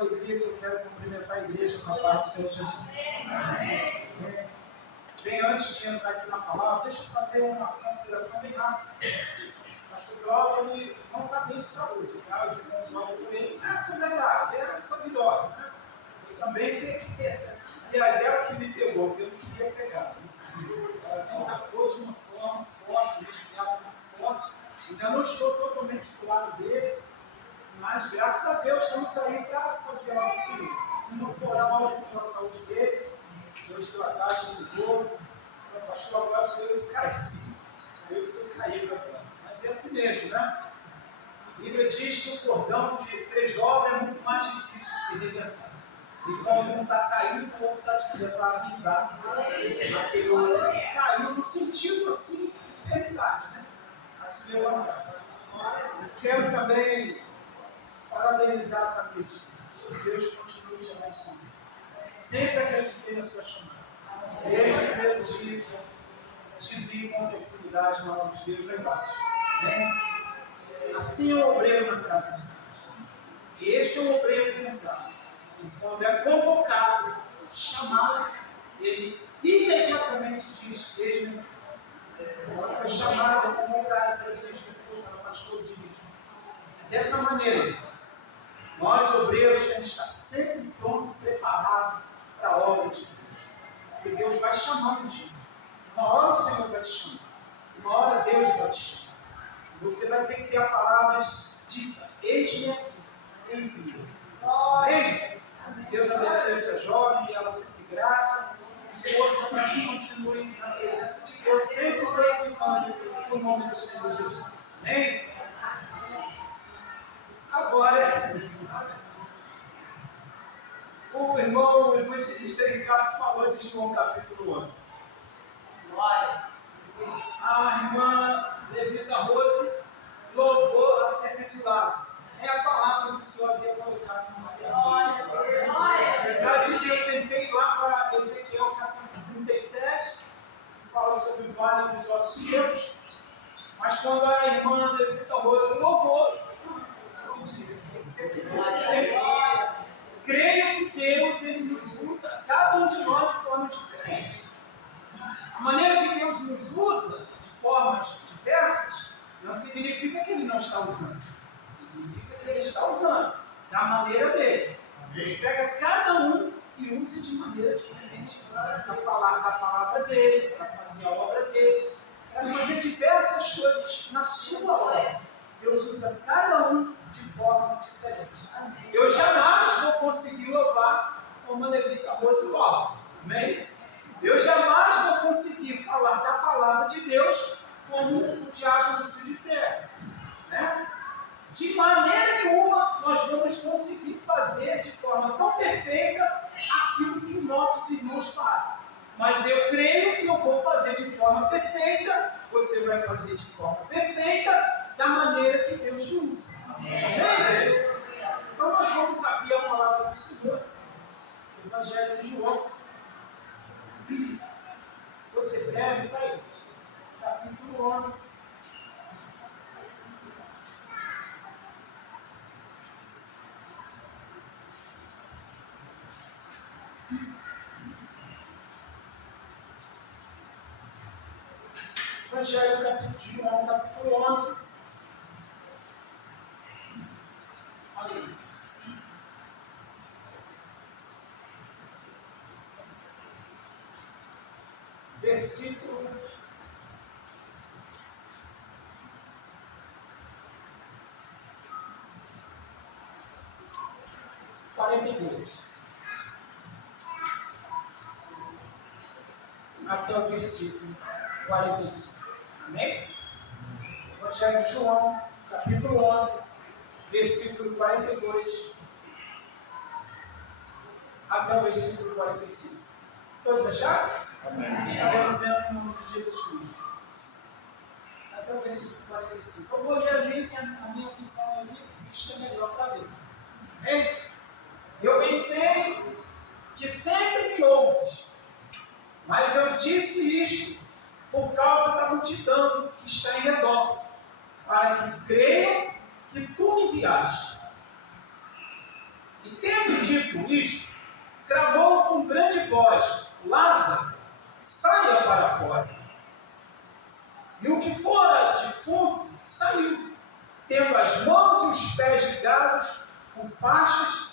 alegria que eu quero cumprimentar a igreja com a paz do Senhor Jesus. Bem, antes de entrar aqui na palavra, deixa eu fazer uma consideração bem rápida. O pastor Cláudio, ele não está bem de saúde, tá? Os irmãos olham por ele, coisa grave, é sabidosa, né? Eu também peguei essa. Aliás, ela que me pegou, porque eu não queria pegar. Ela me atacou de uma forma forte, resfriada muito forte. Ainda não estou totalmente do lado dele, mas graças a Deus estamos aí para fazer algo possível. Se não for a hora pela saúde dele, hoje pela tarde ele ligou, pastor, agora sou eu que caí. Eu que estou caído agora. Mas é assim mesmo, né? A Bíblia diz que o cordão de 3 dobras é muito mais difícil de se rebentar. E quando um está caído, o outro está de pé para ajudar aquele outro que caiu no sentido assim de enfermidade, né? A se levantar. Eu quero também parabenizar a Tamires. Que Deus continue te abençoando. Sempre acreditei na sua chamada. Desde o primeiro dia que eu te vi com oportunidade na obra de Deus lá embaixo. Assim é o obreiro na casa de Deus. E esse é o obreiro exemplar. E quando é convocado, chamado, ele imediatamente diz: eis-me. Quando foi chamado, convocado para dirigir o culto, ela pastor dirige. Dessa maneira, irmãos, nós obreiros temos que estar sempre pronto, preparado para a obra de Deus. Porque Deus vai chamando de nós. Uma hora o Senhor vai te chamar. Uma hora Deus vai te chamar. Você vai ter que ter a palavra dita: eis-me aqui, envia. Amém? Deus abençoe essa jovem e ela sempre graça e força para que continue na presença de Deus, sempre glorificando o nome do Senhor Jesus. Amém? Agora, o irmão evangelista Ricardo falou de João capítulo 11. A irmã Levita Rose louvou acerca de Lázaro. É a palavra que o Senhor havia colocado no meu coração. Apesar de que eu tentei ir lá para Ezequiel capítulo 37, que fala sobre o vale dos ossos secos, mas quando a irmã Levita Rose louvou, tem que ser que creio que Deus ele nos usa, cada um de nós, de formas diferentes. A maneira que Deus nos usa de formas diversas não significa que Ele não está usando. Significa que Ele está usando da maneira dele. Deus pega cada um e usa de maneira diferente para falar da palavra dele, para fazer a obra dele, para fazer diversas coisas na sua obra. Deus usa cada um de forma diferente. Eu jamais vou conseguir louvar como a Levita Rose louva. Amém? Eu jamais vou conseguir falar da palavra de Deus como o diácono do cemitério. Né? De maneira nenhuma nós vamos conseguir fazer de forma tão perfeita aquilo que nossos irmãos fazem. Mas eu creio que eu vou fazer de forma perfeita, você vai fazer de forma perfeita, da maneira que Deus te usa. Amém, igreja? Então nós vamos abrir a palavra do Senhor, o Evangelho de João. Você breve, está aí, capítulo 11. Evangelho de João, capítulo 11. Aleluia. Versículo 42. Até o versículo 45. Amém? Evangelho de João, capítulo 11, versículo 42 até o versículo 45. Todos acharam? Amém. Estaremos vendo no nome de Jesus Cristo. Até o versículo 45. Eu vou ler ali, que a minha visão ali é melhor para ler. Amém? Eu pensei que sempre me ouves, mas eu disse isto por causa da multidão que está em redor, para que creiam que tu me enviaste. E tendo dito isto, clamou com grande voz: Lázaro, saia para fora. E o que fora defunto saiu, tendo as mãos e os pés ligados com faixas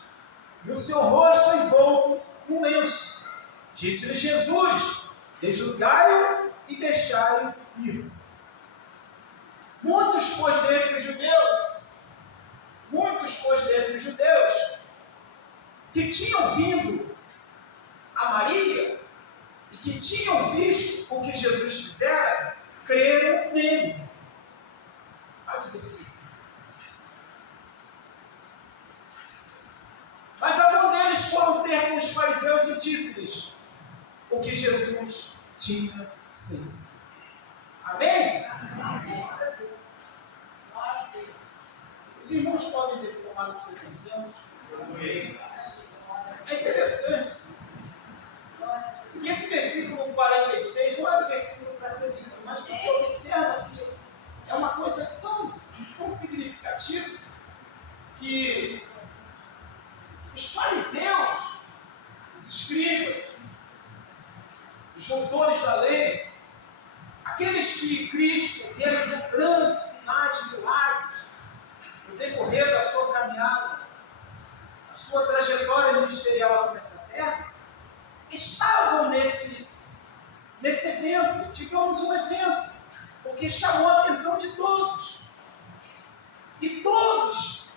e o seu rosto envolto num lenço. Disse-lhe Jesus: desligai-o e deixai-o ir. Muitos, pois, dentre os judeus, que tinham vindo a Maria e que tinham visto o que Jesus fizera, creram nele. Mais um versículo. Mas alguns deles foram ter com os fariseus e disse-lhes o que Jesus tinha feito. Amém? Amém. Os irmãos podem ter tomado os seus assentos. Amém. É interessante que esse versículo 46 não é o versículo para ser lido, mas você observa que é uma coisa tão significativa que os fariseus, os escribas, os doutores da lei, aqueles que Cristo realizou grandes sinais de milagres no decorrer da sua caminhada, a sua trajetória ministerial aqui nessa terra, estavam nesse evento, digamos um evento, porque chamou a atenção de todos. E todos,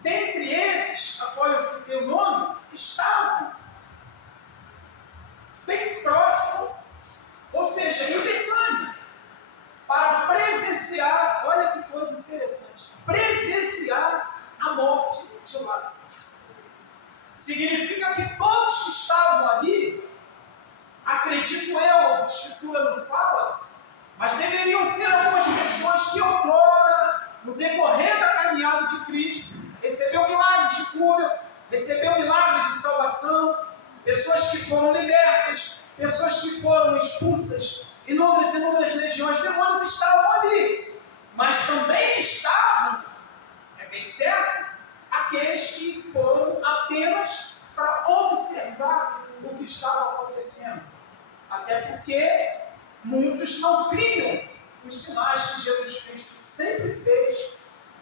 dentre esses, a qual eu citei o nome, estavam bem próximo, ou seja, em Betânia, para presenciar, olha que coisa interessante, presenciar a morte de Lázaro. Significa que todos que estavam ali, acredito eu, a Escritura não fala, mas deveriam ser algumas pessoas que outrora, no decorrer da caminhada de Cristo, recebeu milagres de cura, recebeu milagre de salvação, pessoas que foram libertas, pessoas que foram expulsas, inúmeras legiões de demônios estavam ali, mas também estavam, é bem certo, aqueles que foram apenas para observar o que estava acontecendo. Até porque muitos não criam os sinais que Jesus Cristo sempre fez.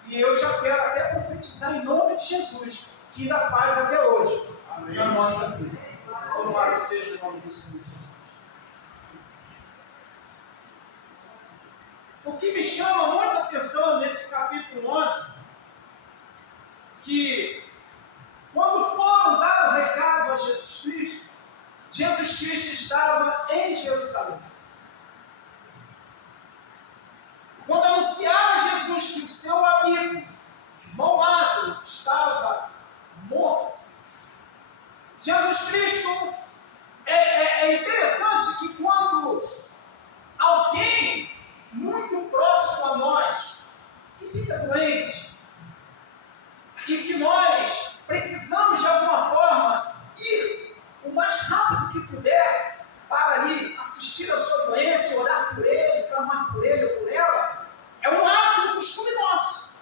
E eu já quero até profetizar em nome de Jesus, que ainda faz até hoje. Amém. Na nossa vida. Louvado seja o nome do Senhor Jesus. O que me chama muita atenção nesse capítulo 11, que quando foram dar o recado a Jesus Cristo estava em Jerusalém. Quando anunciaram a Jesus que o seu amigo, irmão Lázaro, estava morto, Jesus Cristo, é interessante que quando alguém muito próximo a nós, que fica doente, e que nós precisamos de alguma forma ir o mais rápido que puder para ali assistir a sua doença, orar por ele, clamar por ele ou por ela, é um hábito, um costume nosso.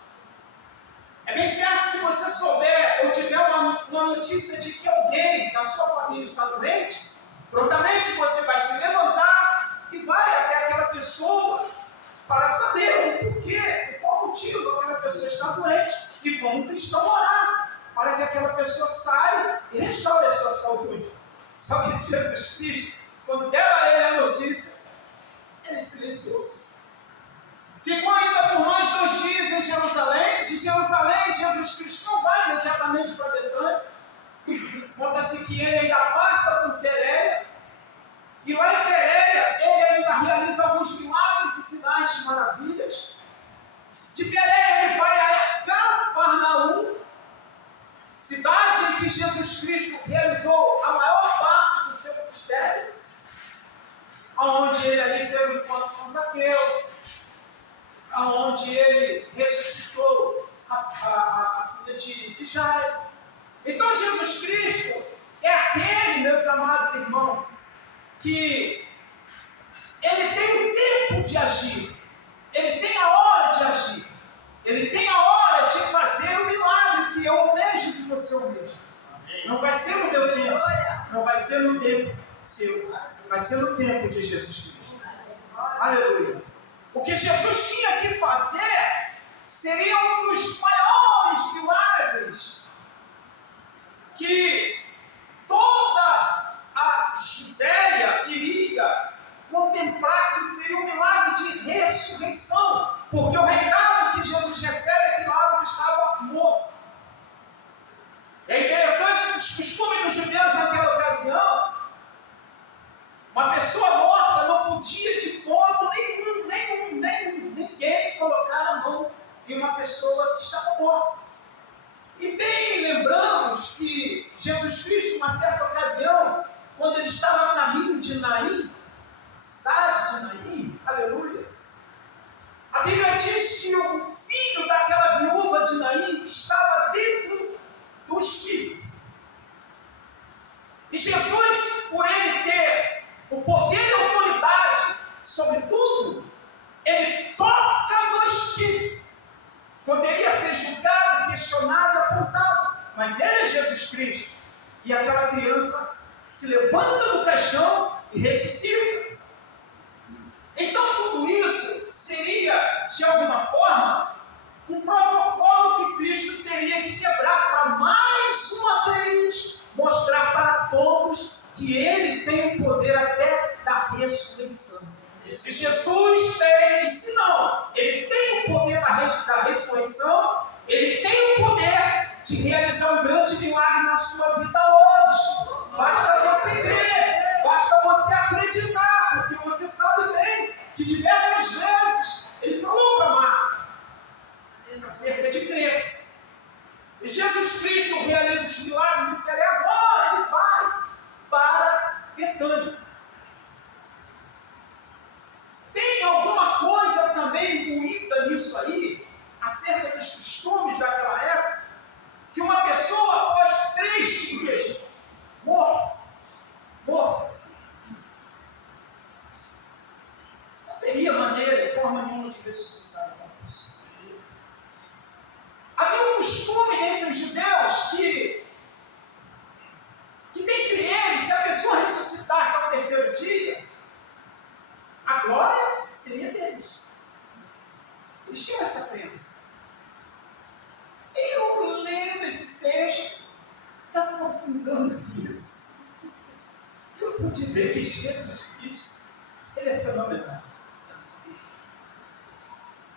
É bem certo, se você souber ou tiver uma notícia de que alguém da sua família está doente, prontamente você vai se levantar e vai até aquela pessoa para saber o porquê, por qual motivo aquela pessoa está doente, e como cristão orar para que aquela pessoa saia e restaure a sua saúde. Só que Jesus Cristo, quando deram a ele a notícia, ele silenciou-se. Ficou ainda por mais 2 dias em Jerusalém. De Jerusalém, Jesus Cristo não vai imediatamente para Betânia. Conta-se que ele ainda passa por Pereia, e lá em Pereia ele ainda realiza alguns milagres e sinais de maravilhas. De Pereia ele vai a Cafarnaum, cidade em que Jesus Cristo realizou a maior parte do seu ministério, onde ele ali teve um encontro com Zaqueu, onde ele ressuscitou a filha de Jairo. Então Jesus Cristo é aquele, meus amados irmãos, que ele tem o tempo de agir, ele tem a hora de agir, ele tem a hora de fazer o milagre que eu almejo que você almeja. Não vai ser no meu tempo. Não vai ser no tempo seu. Vai ser no tempo de Jesus Cristo. Aleluia. O que Jesus tinha que fazer seria um dos maiores milagres que toda a Judéia iria contemplar, que seria um milagre de ressurreição, porque o recado que Jesus recebe é que Lázaro estava morto. É interessante que os costumes dos judeus naquela ocasião, uma pessoa morta não podia de modo ninguém colocar a mão em uma pessoa que estava morta. E bem lembramos que Jesus Cristo, uma certa ocasião, quando ele estava a caminho de Naim, cidade de Naim, aleluia, a Bíblia diz que o filho daquela viúva de Naim estava dentro do esquife. E Jesus, por ele ter o poder e a autoridade sobre tudo, ele toca no esquife. Poderia ser julgado, questionado, apontado, mas ele é Jesus Cristo. E aquela criança se levanta do caixão e ressuscita. Então tudo isso seria, de alguma forma, um protocolo que Cristo teria que quebrar para mais uma vez mostrar para todos que ele tem o poder até da ressurreição. E se Jesus tem, e se não, ele tem o poder da ressurreição, ele tem o poder de realizar um grande milagre na sua vida hoje. Basta você crer, basta você acreditar, porque você sabe bem que diversas vezes ele falou para Marta acerca de crer. E Jesus Cristo realiza os milagres e agora ele vai para Betânia. Tem alguma coisa também imbuída nisso aí, acerca dos costumes daquela época, que uma pessoa após 3 dias morta, não teria maneira, de forma nenhuma, de ressuscitar aquela pessoa. Havia um costume entre os judeus que dentre eles, se a pessoa ressuscitasse ao 3º dia, a glória seria deles. Eles tinham essa crença. Eu lendo esse texto, estava aprofundando nisso. Eu pude ver que Jesus Cristo, ele é fenomenal.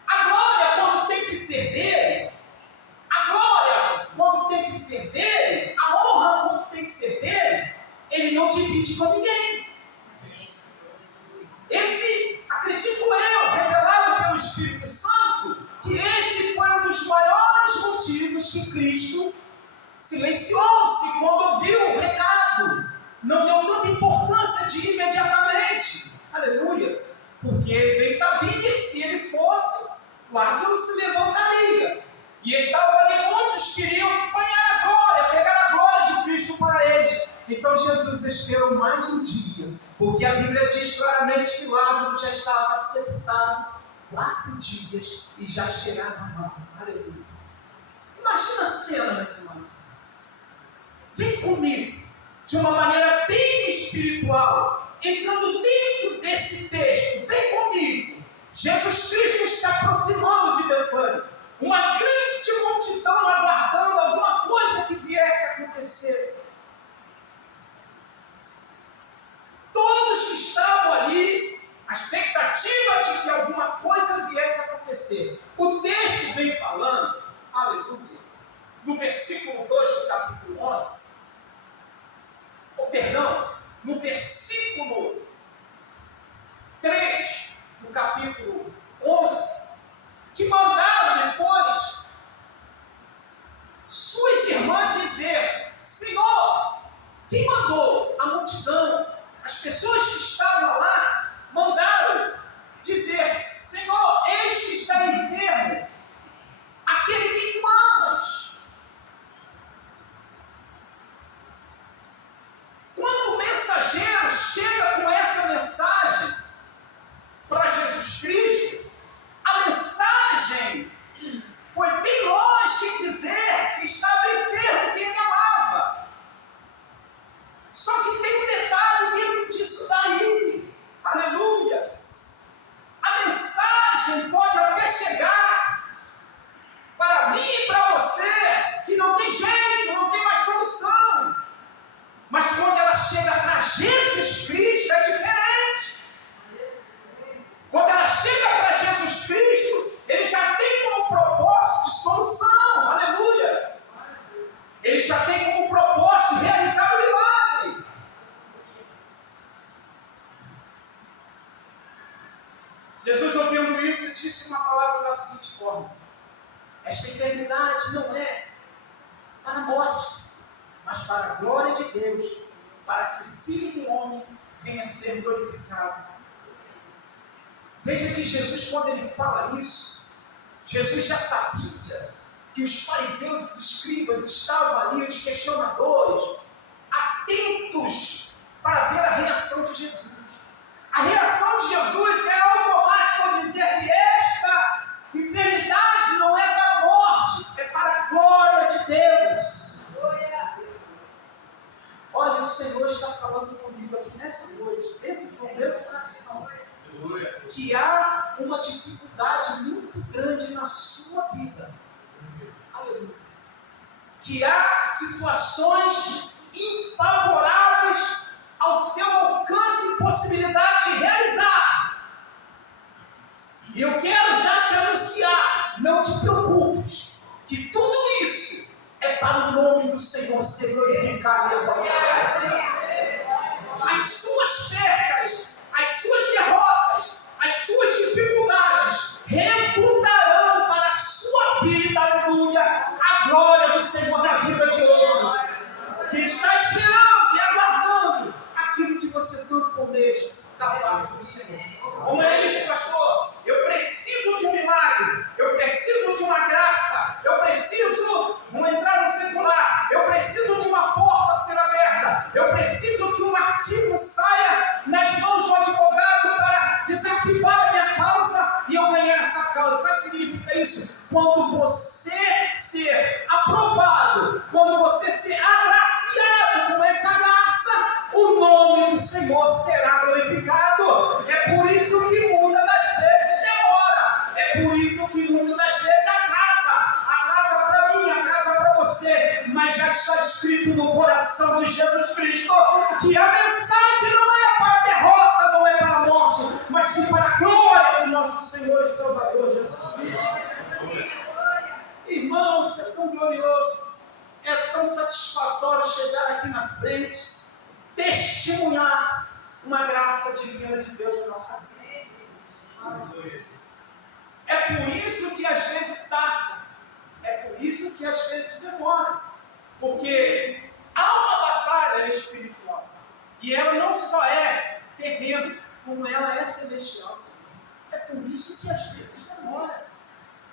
A glória, quando tem que ser dele, a glória, quando tem que ser dele, a honra, quando tem que ser dele, ele não divide com ninguém. Esse, acredito eu, revelado pelo Espírito Santo, que esse foi um dos maiores motivos que Cristo silenciou-se quando ouviu o recado. Não deu tanta importância de imediatamente. Aleluia. Porque ele bem sabia que se ele fosse, Lázaro se levantaria. E estavam ali muitos que queriam apanhar a glória, pegar a glória de Cristo para eles. Então Jesus esperou mais um dia, porque a Bíblia diz claramente que Lázaro já estava sepultado 4 dias e já cheirava mal. Aleluia. Imagina a cena, meus irmãos. Vem comigo, de uma maneira bem espiritual, entrando dentro desse texto. Vem comigo. Jesus Cristo se aproximando de Betânia. Uma grande multidão aguardando alguma coisa que viesse a acontecer. Todos que estavam ali, a expectativa de que alguma coisa viesse a acontecer. O texto vem falando, aleluia, no versículo 2 do capítulo 11, no versículo 3 do capítulo 11, que mandaram depois Aloysio disse uma palavra da seguinte forma: esta enfermidade não é para a morte, mas para a glória de Deus, para que o Filho do Homem venha a ser glorificado. Veja que Jesus, quando ele fala isso, Jesus já sabia que os fariseus e os escribas estavam ali, os questionadores, atentos para ver a reação de Jesus. A reação de Jesus é automática ao dizer que esta enfermidade não é para a morte, é para a glória de Deus. Olha, o Senhor está falando comigo aqui nessa noite, dentro do meu coração, que há uma dificuldade muito grande na sua vida. Aleluia. Que há situações infavoráveis ao seu alcance e possibilidade de realizar. E eu quero já te anunciar, não te preocupes, que tudo isso é para o nome do Senhor ser glorificado e exaltado. As suas percas, as suas derrotas, as suas dificuldades retornarão para a sua vida, aleluia, a glória do Senhor na vida de outro, que está esperando e aguardando aquilo que você tanto almeja da parte do Senhor. Como é isso, pastor? Eu preciso de um milagre, eu preciso de uma graça, eu preciso entrar no secular, eu preciso de uma porta a ser aberta, eu preciso que um arquivo saia nas mãos do advogado para desarquivar a minha causa e eu ganhar essa causa. Sabe o que significa isso? Quando você ser aprovado, quando você ser agraciado com essa graça, o nome do Senhor será glorificado. É por isso que muitas das vezes demora, é por isso que muitas das vezes atrasa para mim, atrasa para você, mas já está escrito no coração de Jesus Cristo que a mensagem não é para a derrota, não é para a morte, mas sim para a glória do nosso Senhor e Salvador Jesus Cristo. Irmãos, é tão glorioso, é tão satisfatório chegar aqui na frente, testemunhar uma graça divina de Deus na nossa vida. É por isso que às vezes tarda, é por isso que às vezes demora, porque há uma batalha espiritual, e ela não só é terrena, como ela é celestial. É por isso que às vezes demora,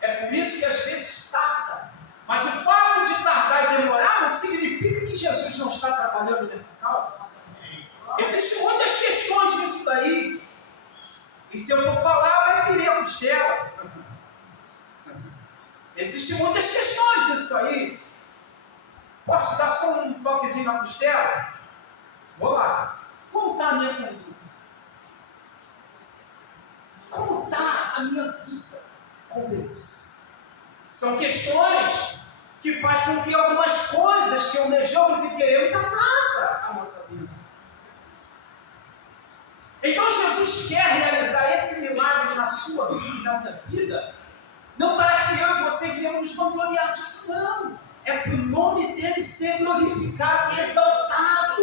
é por isso que às vezes tarda. Mas o fato de tardar e demorar não significa que Jesus não está trabalhando nessa causa. Existem muitas questões nisso daí, e se eu for falar, vai virar a costela. Existem muitas questões nisso aí. Posso dar só um toquezinho na costela? Vou lá. Como está a minha conduta? Como está a minha vida com Deus? São questões que fazem com que algumas coisas que almejamos e queremos atrasa a nossa vida. Então Jesus quer realizar esse milagre na sua vida e na minha vida, não para que eu e você venhamos nos vangloriar disso, não. É para o nome dele ser glorificado e exaltado.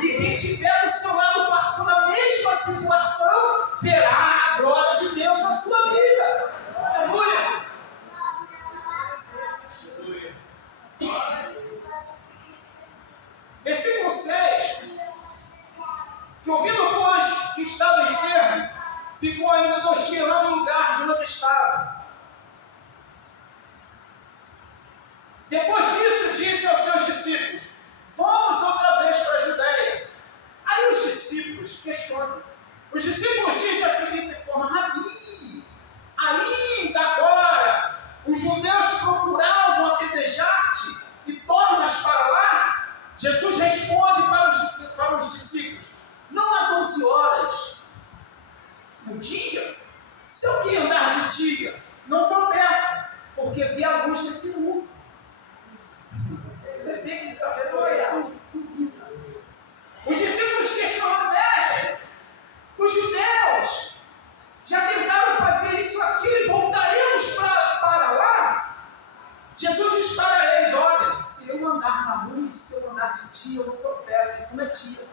E quem estiver do seu lado passando a mesma situação, verá a glória de Deus na sua vida. Aleluia! Versículo 6. Que ouvindo, pois, que estava enfermo, ficou ainda 2 dias lá no lugar de onde estava. Depois disso, disse aos seus discípulos: vamos outra vez para a Judéia. Aí os discípulos questionam. Os discípulos dizem da seguinte forma: Rabi, ainda agora os judeus procuravam apedrejar-te e tornas para lá? Jesus responde para os discípulos: não há 12 horas no dia? Se alguém andar de dia, não tropeça, porque vê a luz desse mundo. Você vê que sabedoria é bonita. Os discípulos questionam: mestre, os judeus já tentaram fazer isso aqui e voltaremos para lá? Jesus diz para eles: olha, se eu andar na luz, se eu andar de dia, eu não tropeço. Como é dia?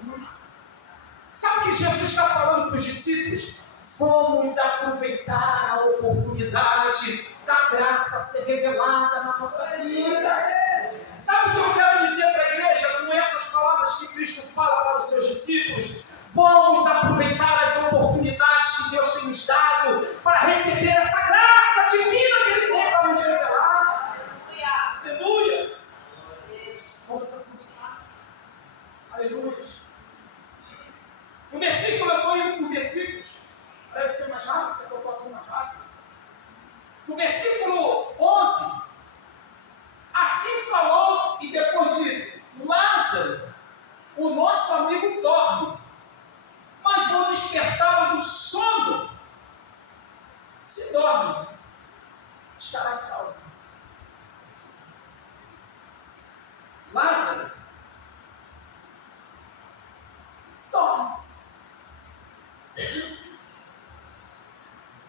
Sabe o que Jesus está falando para os discípulos? vamos aproveitar a oportunidade da graça ser revelada na nossa vida. Sabe o que eu quero dizer para a igreja com essas palavras que Cristo fala para os seus discípulos? Vamos aproveitar as oportunidades que Deus tem nos dado para receber essa graça divina que Ele tem para nos revelar. Aleluia! Vamos aproveitar. Aleluia! No versículo, eu estou indo por versículos, deve ser mais rápido, para que eu possa ir mais rápido. No versículo 11, assim falou e depois disse: Lázaro, o nosso amigo dorme, mas vou despertá-lo do sono. Se dorme, estará salvo. Lázaro dorme.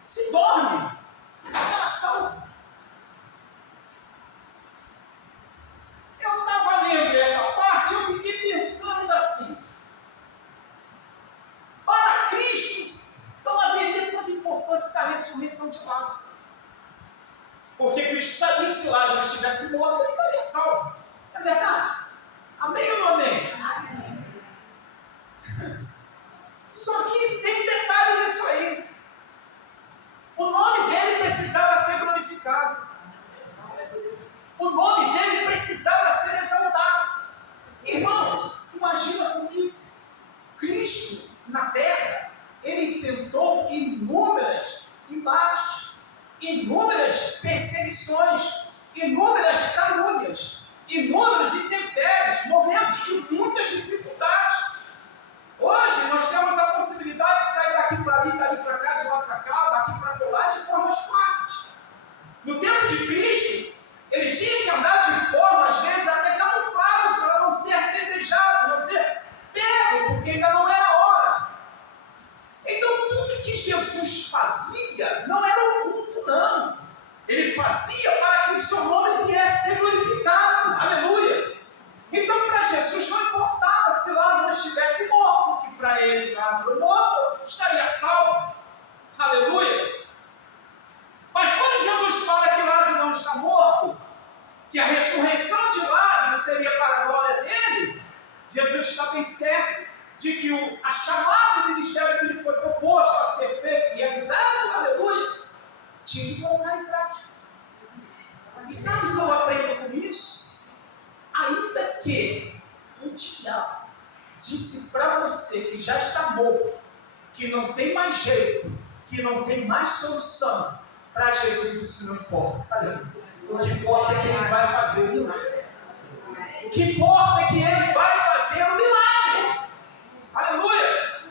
Se dorme, estará salvo. Eu estava lendo essa parte e eu fiquei pensando assim: para Cristo não haveria tanta importância da ressurreição de Lázaro. Porque Cristo sabia que se Lázaro estivesse morto, ele estaria salvo. É verdade? Amém ou não amém? Amém. Só que tem um detalhe nisso aí. O nome dele precisava ser glorificado. O nome dele precisava ser exaltado. Irmãos, imagina comigo. Cristo, na terra, ele enfrentou inúmeras embates, inúmeras perseguições, inúmeras calúnias, inúmeros intempéries, momentos de muitas dificuldades. Hoje nós temos a possibilidade de sair daqui para ali, dali para cá, de lá para cá, daqui para colar, de formas fáceis. No tempo de Cristo, ele tinha que andar de forma, às vezes, até camuflado, para não ser apedrejado, não ser pego, porque ainda não era a hora. Então, tudo que Jesus fazia não era oculto, não. Ele fazia para que o seu nome viesse a ser glorificado. Aleluias! Então, para Jesus não importava se Lázaro estivesse morto, que para ele, Lázaro morto, estaria salvo. Aleluias! Mas quando Jesus fala que Lázaro não está morto, que a ressurreição de Lázaro seria para a glória dele, Jesus está bem certo de que a chamada do ministério que lhe foi proposto a ser feito e realizado, aleluia, tinha que colocar em prática. E sabe o que eu aprendo com isso? Ainda que o diabo disse para você que já está morto, que não tem mais jeito, que não tem mais solução, para Jesus isso não importa. Tá? O que importa é que ele vai fazer o milagre. O que importa é que ele vai fazer o milagre. Aleluia!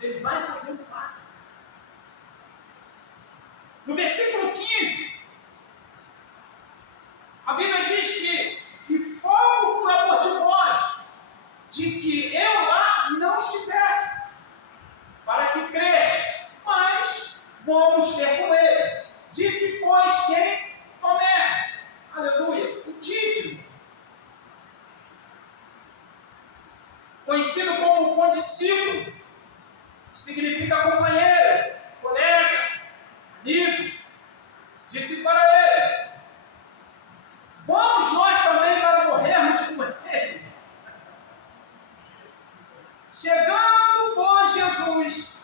Ele vai fazer o milagre. No versículo 15, a Bíblia diz que e fogo por amor de vós, de que eu lá não estivesse, para que cresça, mas vamos ter com ele. Disse, pois, quem comer, aleluia, o dídimo, conhecido como condiscípulo, que significa companheiro, colega, amigo, disse para ele: vamos nós também para morrermos com ele. Chegando, pois, Jesus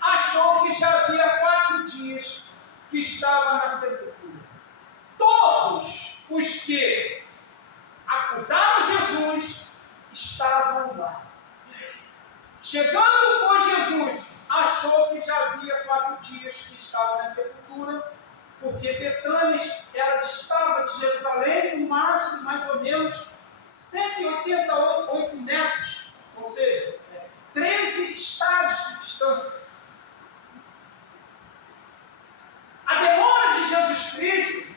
achou que já havia 4 dias que estava na sepultura. Todos os que acusaram Jesus estavam lá. Chegando, pois, Jesus achou que já havia 4 dias que estava na sepultura, porque Betânia ela distava de Jerusalém no máximo, mais ou menos, 188 metros, ou seja, 13 estádios de distância. A demora de Jesus Cristo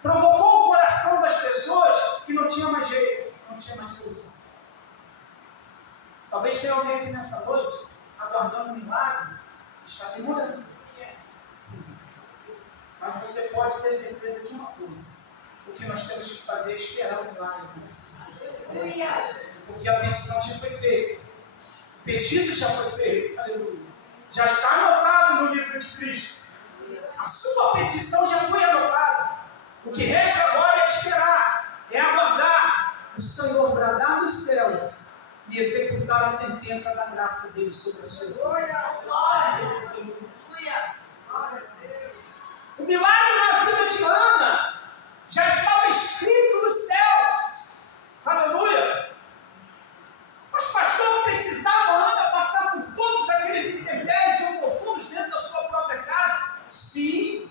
provocou o coração das pessoas que não tinha mais jeito, não tinha mais solução. Talvez tenha alguém aqui nessa noite aguardando um milagre, está demorando. Mas você pode ter certeza de uma coisa: o que nós temos que fazer é esperar o milagre acontecer. Porque a petição já foi feita, o pedido já foi feito, aleluia. já está anotado no livro de Cristo. A sua petição já foi anotada. O que resta agora é esperar, é aguardar o Senhor bradar dos céus e executar a sentença da graça dele sobre a sua vida. O milagre na vida de Ana já estava escrito nos céus. Aleluia! Mas pastor, precisava Ana passar por todos aqueles intempéries de oportunos dentro da sua própria casa? Sim,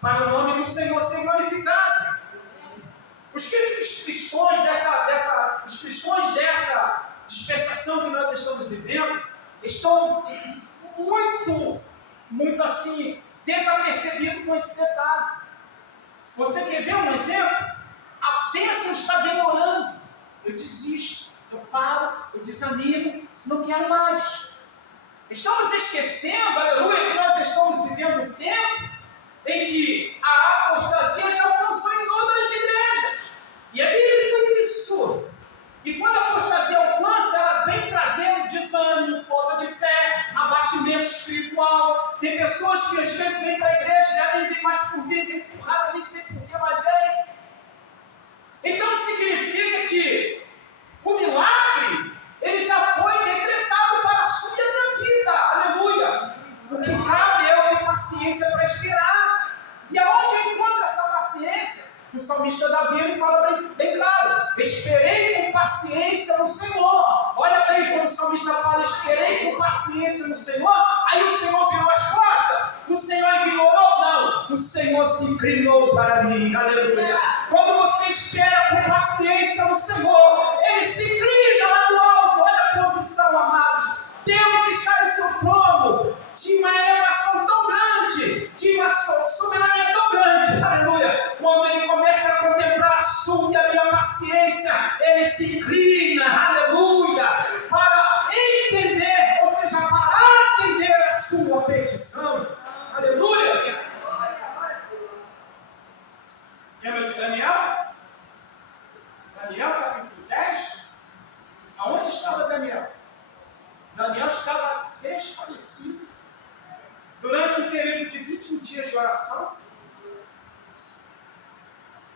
para o nome do Senhor ser glorificado. Os cristãos dessa dispensação que nós estamos vivendo estão muito assim, desapercebidos com esse detalhe. Você quer ver um exemplo? A bênção está demorando. Eu desisto, eu paro, eu desanimo, não quero mais. Estamos esquecendo, aleluia, que nós estamos vivendo um tempo em que a apostasia já alcançou inúmeras igrejas. E é bíblico isso. E quando a apostasia alcança, ela vem trazendo desânimo, falta de fé, abatimento espiritual. Tem pessoas que às vezes vêm para a igreja, já nem vêm mais por vir, vêm empurrada, nem sei por que, mas vem. Então significa que o milagre, ele já foi decretado para a sua vida. Aleluia! O que cabe é eu ter paciência para esperar. E aonde eu encontro essa paciência? O salmista Davi, ele fala bem claro: esperei com paciência no Senhor. Olha bem, quando o salmista fala esperei com paciência no Senhor, aí o Senhor virou as costas. O Senhor ignorou? Não. O Senhor se inclinou para mim. Aleluia. Quando você espera com paciência no Senhor, Ele se inclina lá no alto. Olha a posição, amados. Deus está em seu trono, de uma elevação tão grande, de uma soberania tão grande. Aleluia. Quando Ele começa a contemplar a sua e a minha paciência, Ele se inclina. Aleluia. Para entender, ou seja, para atender a sua petição. Aleluia! Lembra de Daniel? Daniel capítulo 10? Aonde estava Daniel? Daniel estava desfalecido durante um período de 21 dias de oração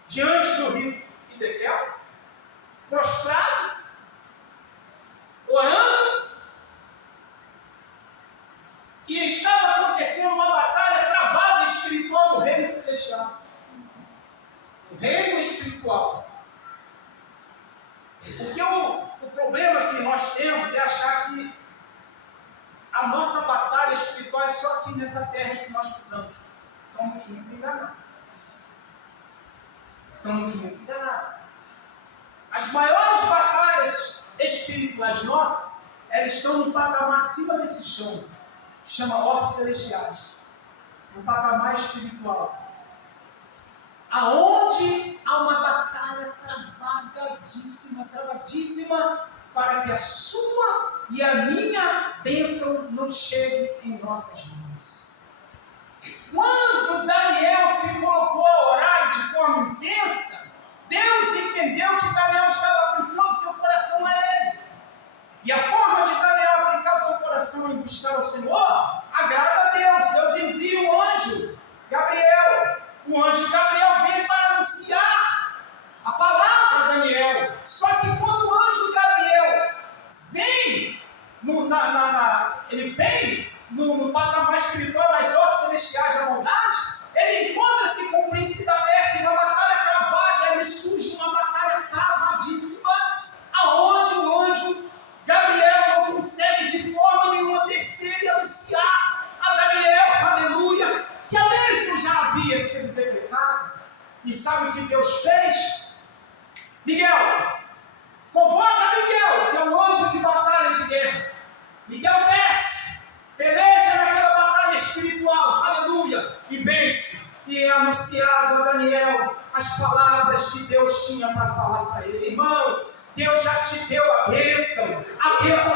diante do rio Hidekel, prostrado, orando, e estava acontecendo uma batalha travada espiritual no reino celestial. O reino espiritual. Porque o problema que nós temos é achar que a nossa batalha espiritual é só aqui nessa terra que nós pisamos. Estamos muito enganados. Estamos muito enganados. As maiores batalhas espirituais nossas, elas estão no patamar acima desse chão. Chama hortos celestiais, um patamar espiritual, aonde há uma batalha travadíssima, para que a sua e a minha bênção não chegue em nossas mãos. Quando Daniel se colocou a orar de forma intensa, Deus entendeu que Daniel estava aplicando seu coração a Ele. E a forma de Daniel aplicar seu coração em buscar o Senhor agrada a Deus. Deus envia o anjo Gabriel. O anjo Gabriel vem para anunciar a palavra a Daniel. Só que quando o anjo Gabriel vem ele vem no patamar espiritual, nas hortas celestiais da bondade, ele encontra-se com o príncipe da Pérsia, uma batalha travada, e aí surge uma batalha travadíssima, aonde o anjo Gabriel não consegue de forma nenhuma descer e anunciar a Daniel, aleluia, que a bênção já havia sido decretada. E sabe o que Deus fez? Miguel, convoca Miguel, que é um anjo de batalha de guerra. Miguel desce, peleja naquela batalha espiritual, aleluia, e vence. E é anunciado a Daniel as palavras que Deus tinha para falar para ele. Irmãos, Deus já te deu a bênção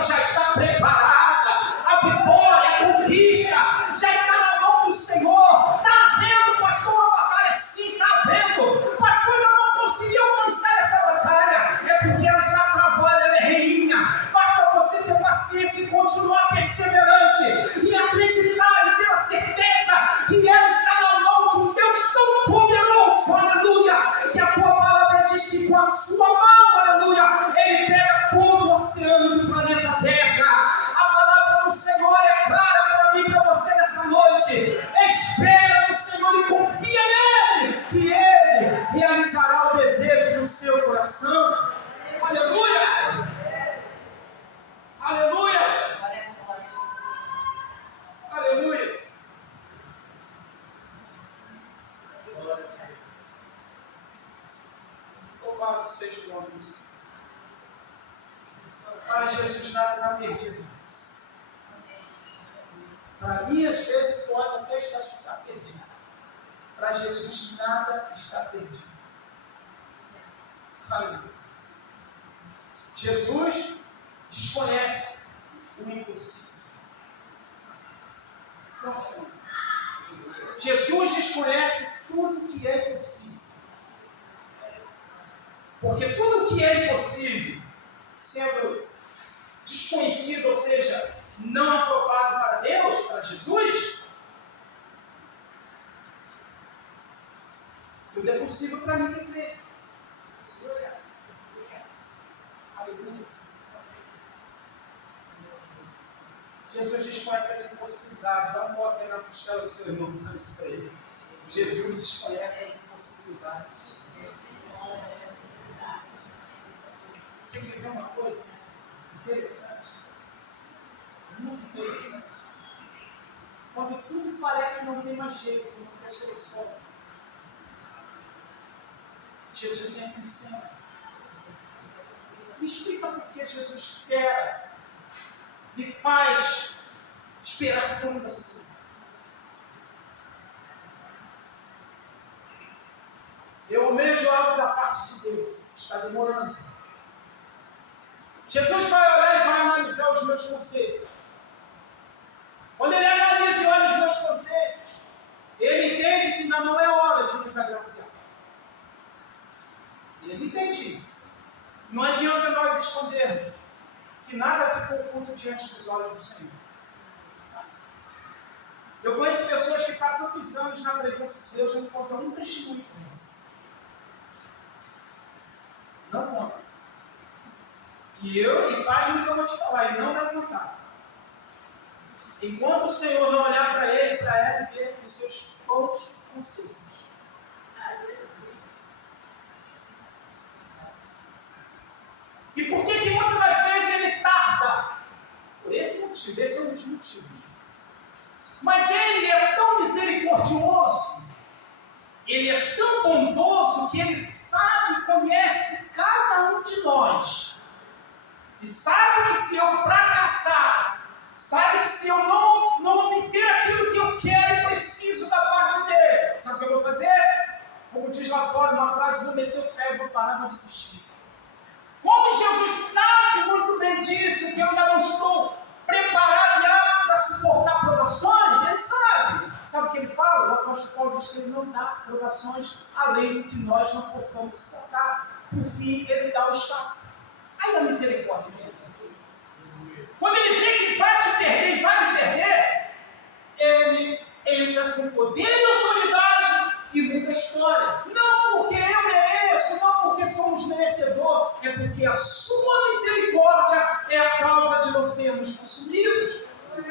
já está preparada, a vitória, a conquista já está na mão do Senhor. Está vendo, pastor, uma batalha? Sim, está vendo. Pastor, eu não consegui alcançar essa batalha. É porque ela está travada, ela é reinha. Basta você ter paciência e continuar perseverante. E a com a sua mão, aleluia, Ele pega todo o oceano do planeta Terra. A palavra do Senhor é clara para mim e para você nessa noite. Espera no Senhor e confia nele, que Ele realizará o desejo do seu coração. Aleluia! Aleluia! Aleluia! Louvado seja o nome do Senhor. Para Jesus nada está perdido. Para mim, às vezes, pode até estar perdido. Para Jesus nada está perdido. Aleluia. Jesus desconhece o impossível. Pronto, foi. Jesus desconhece tudo que é impossível. Porque tudo que é impossível, sendo desconhecido, ou seja, não aprovado para Deus, para Jesus, tudo é possível para mim que crê. Aleluia. Jesus desconhece as impossibilidades. Dá um toque aí na costela do seu irmão, fala isso para ele. Jesus desconhece as impossibilidades. Você quer ver uma coisa interessante? Muito interessante. Quando tudo parece não ter mais jeito, não ter solução, Jesus entra em cena. Me explica por que Jesus espera, me faz esperar tanto assim. Eu almejo algo da parte de Deus, está demorando. Jesus vai olhar e vai analisar os meus conceitos. Quando ele analisa e olha os meus conceitos, ele entende que ainda não é hora de nos agraciar. Ele entende isso. Não adianta nós escondermos que nada fica oculto diante dos olhos do Senhor. Eu conheço pessoas que estão tantos anos na presença de Deus e não contam um testemunho com isso. Não contam. E página que eu vou te falar, ele não vai contar. Enquanto o Senhor não olhar para ele e para ela e ver os seus poucos conceitos. E por que muitas das vezes ele tarda? Por esse motivo, esse é um dos motivos. Mas ele é tão misericordioso, ele é tão bondoso que ele sabe e conhece cada um de nós. E sabe que se eu fracassar, sabe que se eu não obter aquilo que eu quero e preciso da parte dele, sabe o que eu vou fazer? Como diz lá fora, uma frase, vou meter o pé e vou parar, vou desistir. Como Jesus sabe muito bem disso, que eu ainda não estou preparado para suportar provações, ele sabe. Sabe o que ele fala? O apóstolo Paulo diz que ele não dá provações além do que nós não possamos suportar. Por fim, ele dá o escape. Aí a misericórdia de Deus. Quando ele vê que vai te perder e vai me perder, ele entra com poder e autoridade e muda a história. Não porque eu mereço, não porque somos merecedores, é porque a sua misericórdia é a causa de não sermos consumidos.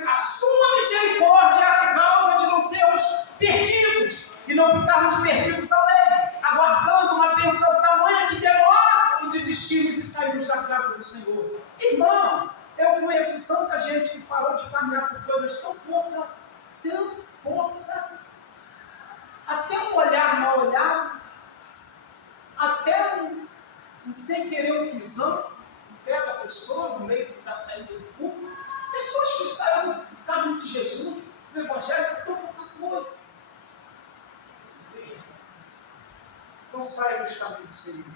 A sua misericórdia é a causa de não sermos perdidos e não ficarmos perdidos além, aguardando uma bênção tamanha que demora e desistimos e saímos da casa do Senhor. Irmãos, eu conheço tanta gente que parou de caminhar por coisas tão pouca, até um olhar mal olhado, até um sem querer um pisão no pé da pessoa, no meio da saída do culto. Pessoas que saíram do caminho de Jesus, do Evangelho, por tão pouca coisa. Não saia dos caminhos do Senhor.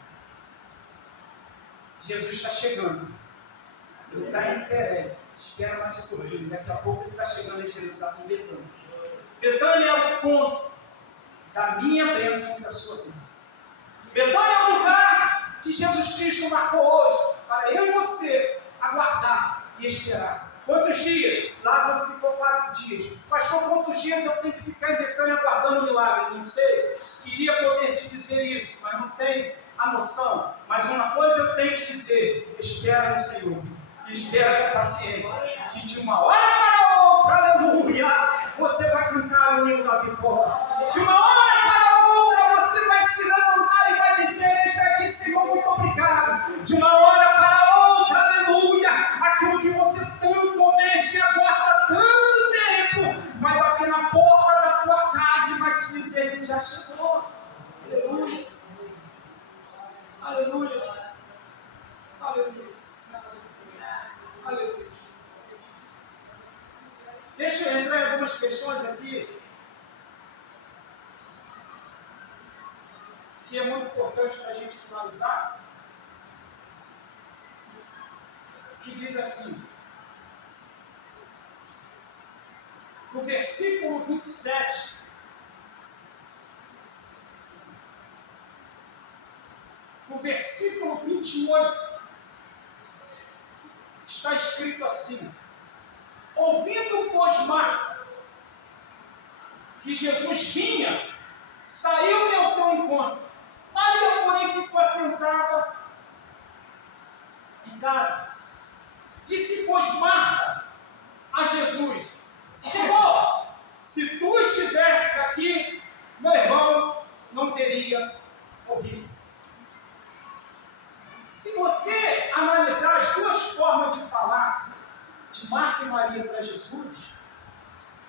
Jesus está chegando. Ele está em Teré. Espera mais um pouquinho. Daqui a pouco ele está chegando em Jerusalém, em Betânia. Betânia é o ponto da minha bênção e da sua bênção. Betânia é o lugar que Jesus Cristo marcou hoje para eu e você aguardar e esperar. Quantos dias? Lázaro ficou 4 dias. Pastor, quantos dias eu tenho que ficar em Betânia aguardando o milagre? Não sei. Queria poder te dizer isso, mas não tenho a noção. Mas uma coisa eu tenho que te dizer: espera no Senhor, espera com paciência, que de uma hora para outra, aleluia, você vai cantar o hino da vitória. De uma hora para outra, você vai se levantar e vai dizer: está aqui, Senhor, muito obrigado. De uma hora para outra, aleluia, aquilo que você tanto almeja e aguarda tanto tempo, vai bater na porta da tua casa e vai te dizer que já chegou. Aleluia. Aleluia. Aleluia. Aleluia. Deixa eu entrar em algumas questões aqui que é muito importante para a gente finalizar. Que diz assim, no versículo 27, no versículo 28, está escrito assim: ouvindo, pois, Marta que Jesus vinha, saiu-lhe ao seu encontro. Maria, porém, ficou assentada em casa. Disse, pois, Marta a Jesus: Senhor, se tu estivesses aqui, meu irmão não teria morrido. Se você analisar as duas formas de falar de Marta e Maria para Jesus,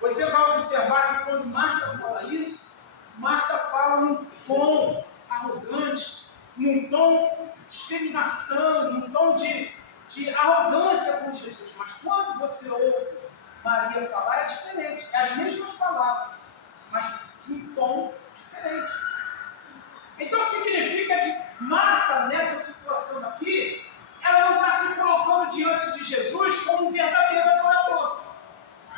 você vai observar que quando Marta fala isso, Marta fala num tom arrogante, num tom de discriminação, num tom de arrogância com Jesus. Mas quando você ouve Maria falar, é diferente. É as mesmas palavras, mas de um tom diferente. Então significa que Marta, nessa situação aqui, ela não está se colocando diante de Jesus como um verdadeiro adorador.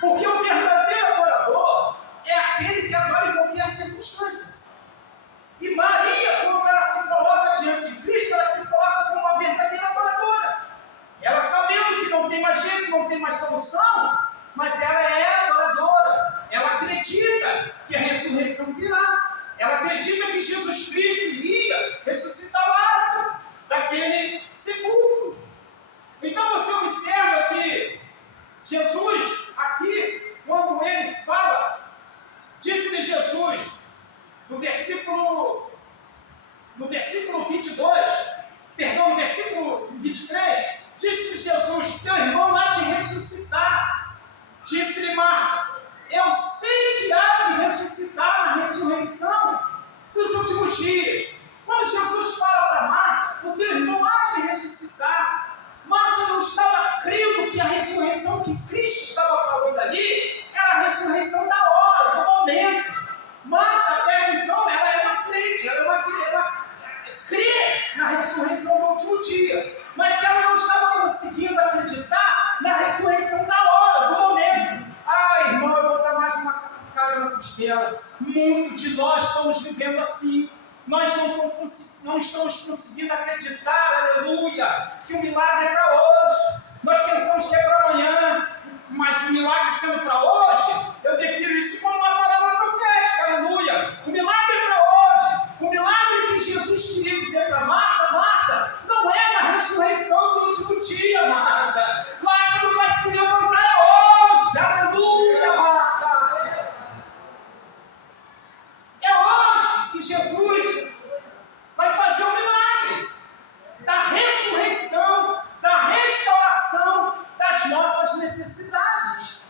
Porque o verdadeiro adorador é aquele que adora em qualquer circunstância. E Maria, quando ela se coloca diante de Cristo, ela se coloca como uma verdadeira adoradora. Ela sabendo que não tem mais jeito, não tem mais solução, mas ela é adoradora. Ela acredita que a ressurreição virá. Ela acredita que Jesus Cristo iria ressuscitar Lázaro daquele sepulcro. Então você observa que Jesus, aqui, quando ele fala, disse-lhe Jesus, no versículo 22, perdão, no versículo 23, disse-lhe Jesus: teu irmão há de ressuscitar. Disse-lhe Marta: eu sei que há de ressuscitar na ressurreição dos últimos dias. Quando Jesus fala para Marta: o teu irmão há de ressuscitar, Marta não estava crendo que a ressurreição que Cristo estava falando ali era a ressurreição da hora, do momento. Marta, até então, ela é uma crente, ela crê na ressurreição do último dia, mas ela não estava conseguindo acreditar na ressurreição da hora, do momento. Ah, irmão, eu vou dar mais uma cara na costela. Muitos de nós estamos vivendo assim. Nós não estamos conseguindo acreditar, aleluia, que o milagre é para hoje. Nós pensamos que é para amanhã, mas o milagre sendo para hoje, eu defino isso como uma palavra profética, aleluia. O milagre é para hoje. O milagre que Jesus queria dizer para Marta: Marta, não é na ressurreição do último dia, Marta. Lázaro vai se levantar hoje, aleluia, Marta. É hoje que Jesus vai fazer o milagre da ressurreição, da restauração das nossas necessidades.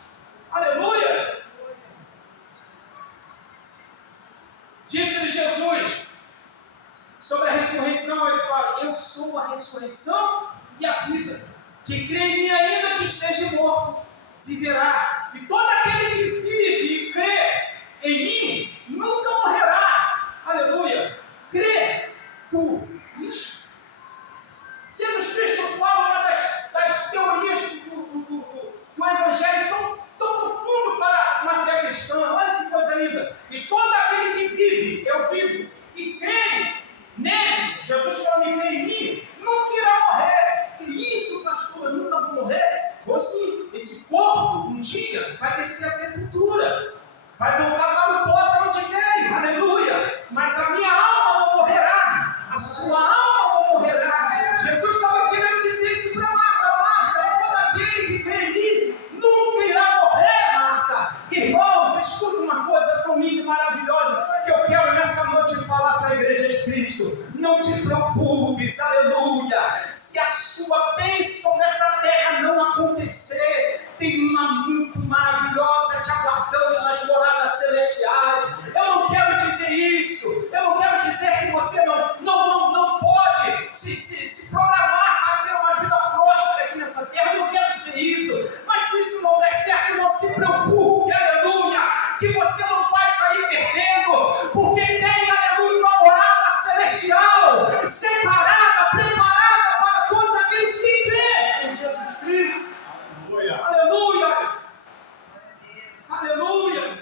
Aleluia! Disse-lhe Jesus sobre a ressurreição, ele fala: eu sou a ressurreição e a vida. Que crê em mim, ainda que esteja morto, viverá. E todo aquele que vive e crê em mim nunca morrerá. Aleluia! Crê tu nisso? Jesus Cristo fala uma das teorias do Evangelho tão profundo para uma fé cristã. Olha que coisa linda! E todo aquele que vive, eu vivo, e crê nele, Jesus fala: e crê em mim, nunca irá morrer. Que isso, pastor, eu nunca vou morrer? Vou sim. Esse corpo, um dia, vai descer a sepultura, vai voltar para o pó para onde veio, aleluia. Mas a minha alma não morrerá, a sua alma não morrerá. aleluia. Se a sua bênção nessa terra não acontecer, tem uma muito maravilhosa te aguardando nas moradas celestiais. Eu não quero dizer isso, eu não quero dizer que você não pode se programar para ter uma vida próspera aqui nessa terra, eu não quero dizer isso, mas se isso não der certo, não se preocupe, aleluia, que você não vai sair perdendo, porque tem, aleluia, uma morada celestial, separada, preparada para todos aqueles que creem em Jesus Cristo. Aleluia! Aleluia!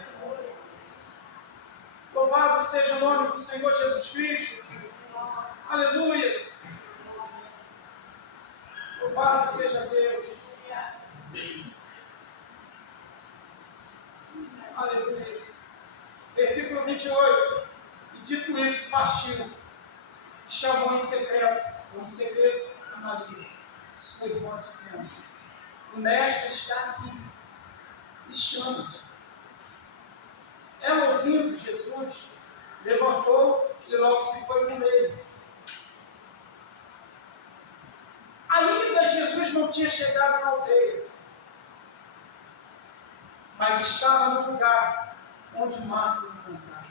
Louvado seja o nome do Senhor Jesus Cristo. Aleluia! Louvado seja Deus. Aleluia! Versículo 28. E dito isso, partiu. Chamou em secreto a Maria, sua irmã, dizendo: o mestre está aqui e chama-te. Ela, ouvindo Jesus, levantou e logo se foi com ele. Ainda Jesus não tinha chegado na aldeia, mas estava no lugar onde Marta o encontrava.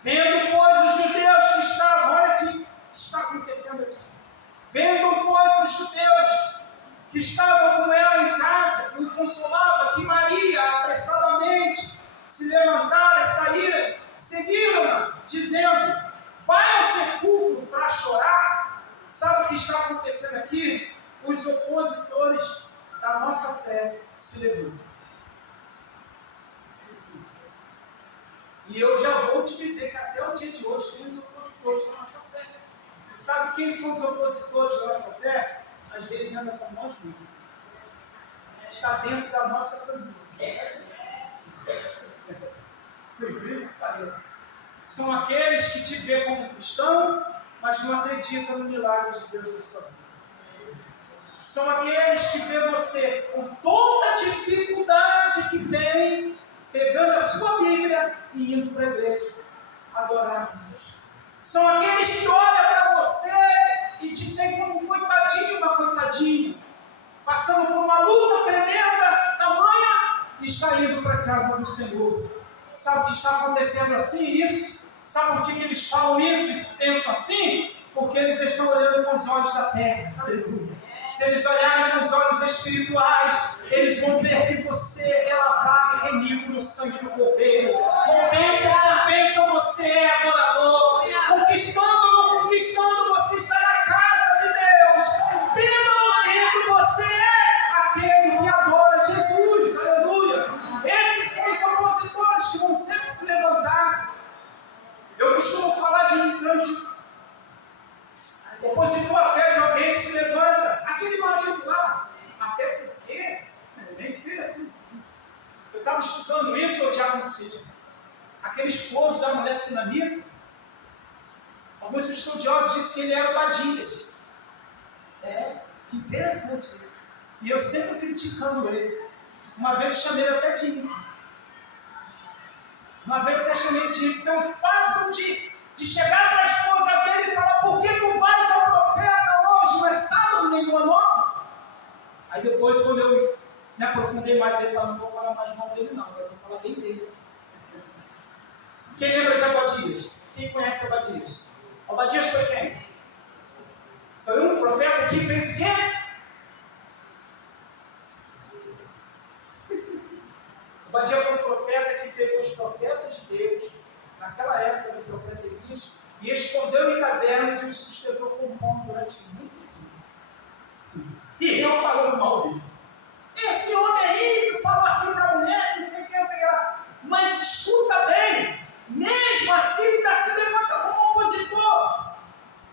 Vendo, pois, os judeus que estavam, olha aqui o que está acontecendo aqui. Vendo, pois, os judeus que estavam com ela em casa, que o consolava, que Maria apressadamente se levantara e saíra, seguiram-na, dizendo: vai ao sepulcro para chorar. Sabe o que está acontecendo aqui? Os opositores da nossa fé se levantam. E eu já vou te dizer que até o dia de hoje tem os opositores da nossa fé. E sabe quem são os opositores da nossa fé? Às vezes anda com nós mesmos. Está dentro da nossa família. Por incrível que pareça. São aqueles que te vê como cristão, mas não acreditam no milagre de Deus na sua vida. São aqueles que vê você com toda a dificuldade que tem, pegando a sua Bíblia e indo para a igreja adorar a Deus. São aqueles que olham para você e te tem como um coitadinho, uma coitadinha, passando por uma luta tremenda, tamanha, e está indo para a casa do Senhor. Sabe o que está acontecendo assim, isso? Sabe por que eles falam isso e pensam assim? Porque eles estão olhando com os olhos da terra. Aleluia. Se eles olharem com os olhos espirituais, eles vão ver que você é lavado e remido no sangue do Cordeiro. Com bênção ou sem bênção, você é adorador. Conquistando ou não conquistando, você está na casa de Deus. Tendo ou não tendo, você é aquele que adora Jesus. Aleluia. Esses são os opositores que vão sempre se levantar. Eu costumo falar de um grande opositor à fé de alguém que se levanta. Aquele marido lá, até porque, é interessante. Eu estava estudando isso, ou já aconteceu. Aquele esposo da mulher sunamita, alguns estudiosos dizem que ele era o Badias. É, interessante isso. E eu sempre criticando ele. Uma vez eu chamei ele até de mim. Uma vez eu até chamei ele de mim. Então o fato de chegar para a esposa dele e falar: por que tu vais ao profeta hoje? Não é sábado nem lua nova? Aí depois, quando eu me aprofundei mais nele, não vou falar mais mal dele não, eu vou falar bem dele. Quem lembra de Obadias? Quem conhece Obadias? Obadias foi quem? Foi um profeta que fez o quê? Obadias foi um profeta que pegou os profetas de Deus, naquela época do profeta Elias, e escondeu em cavernas e os sustentou com pão durante muito tempo. E eu falando mal dele. Esse homem aí falou assim para a mulher, não sei o que, mas escuta bem, mesmo assim ainda se levanta como opositor.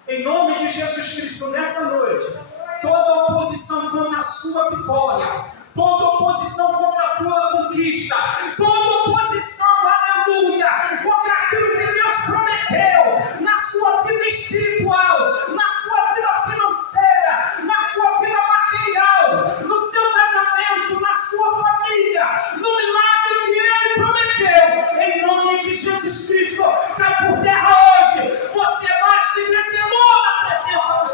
Em nome de Jesus Cristo, nessa noite, toda oposição contra a sua vitória, toda oposição contra a tua conquista, toda oposição, aleluia, contra aquilo que Deus prometeu na sua vida espiritual, na sua vida financeira, na sua vida material, no seu casamento, na sua família, no milagre que Ele prometeu, em nome de Jesus Cristo, cai por terra hoje. Você é mais que vencedor na presença do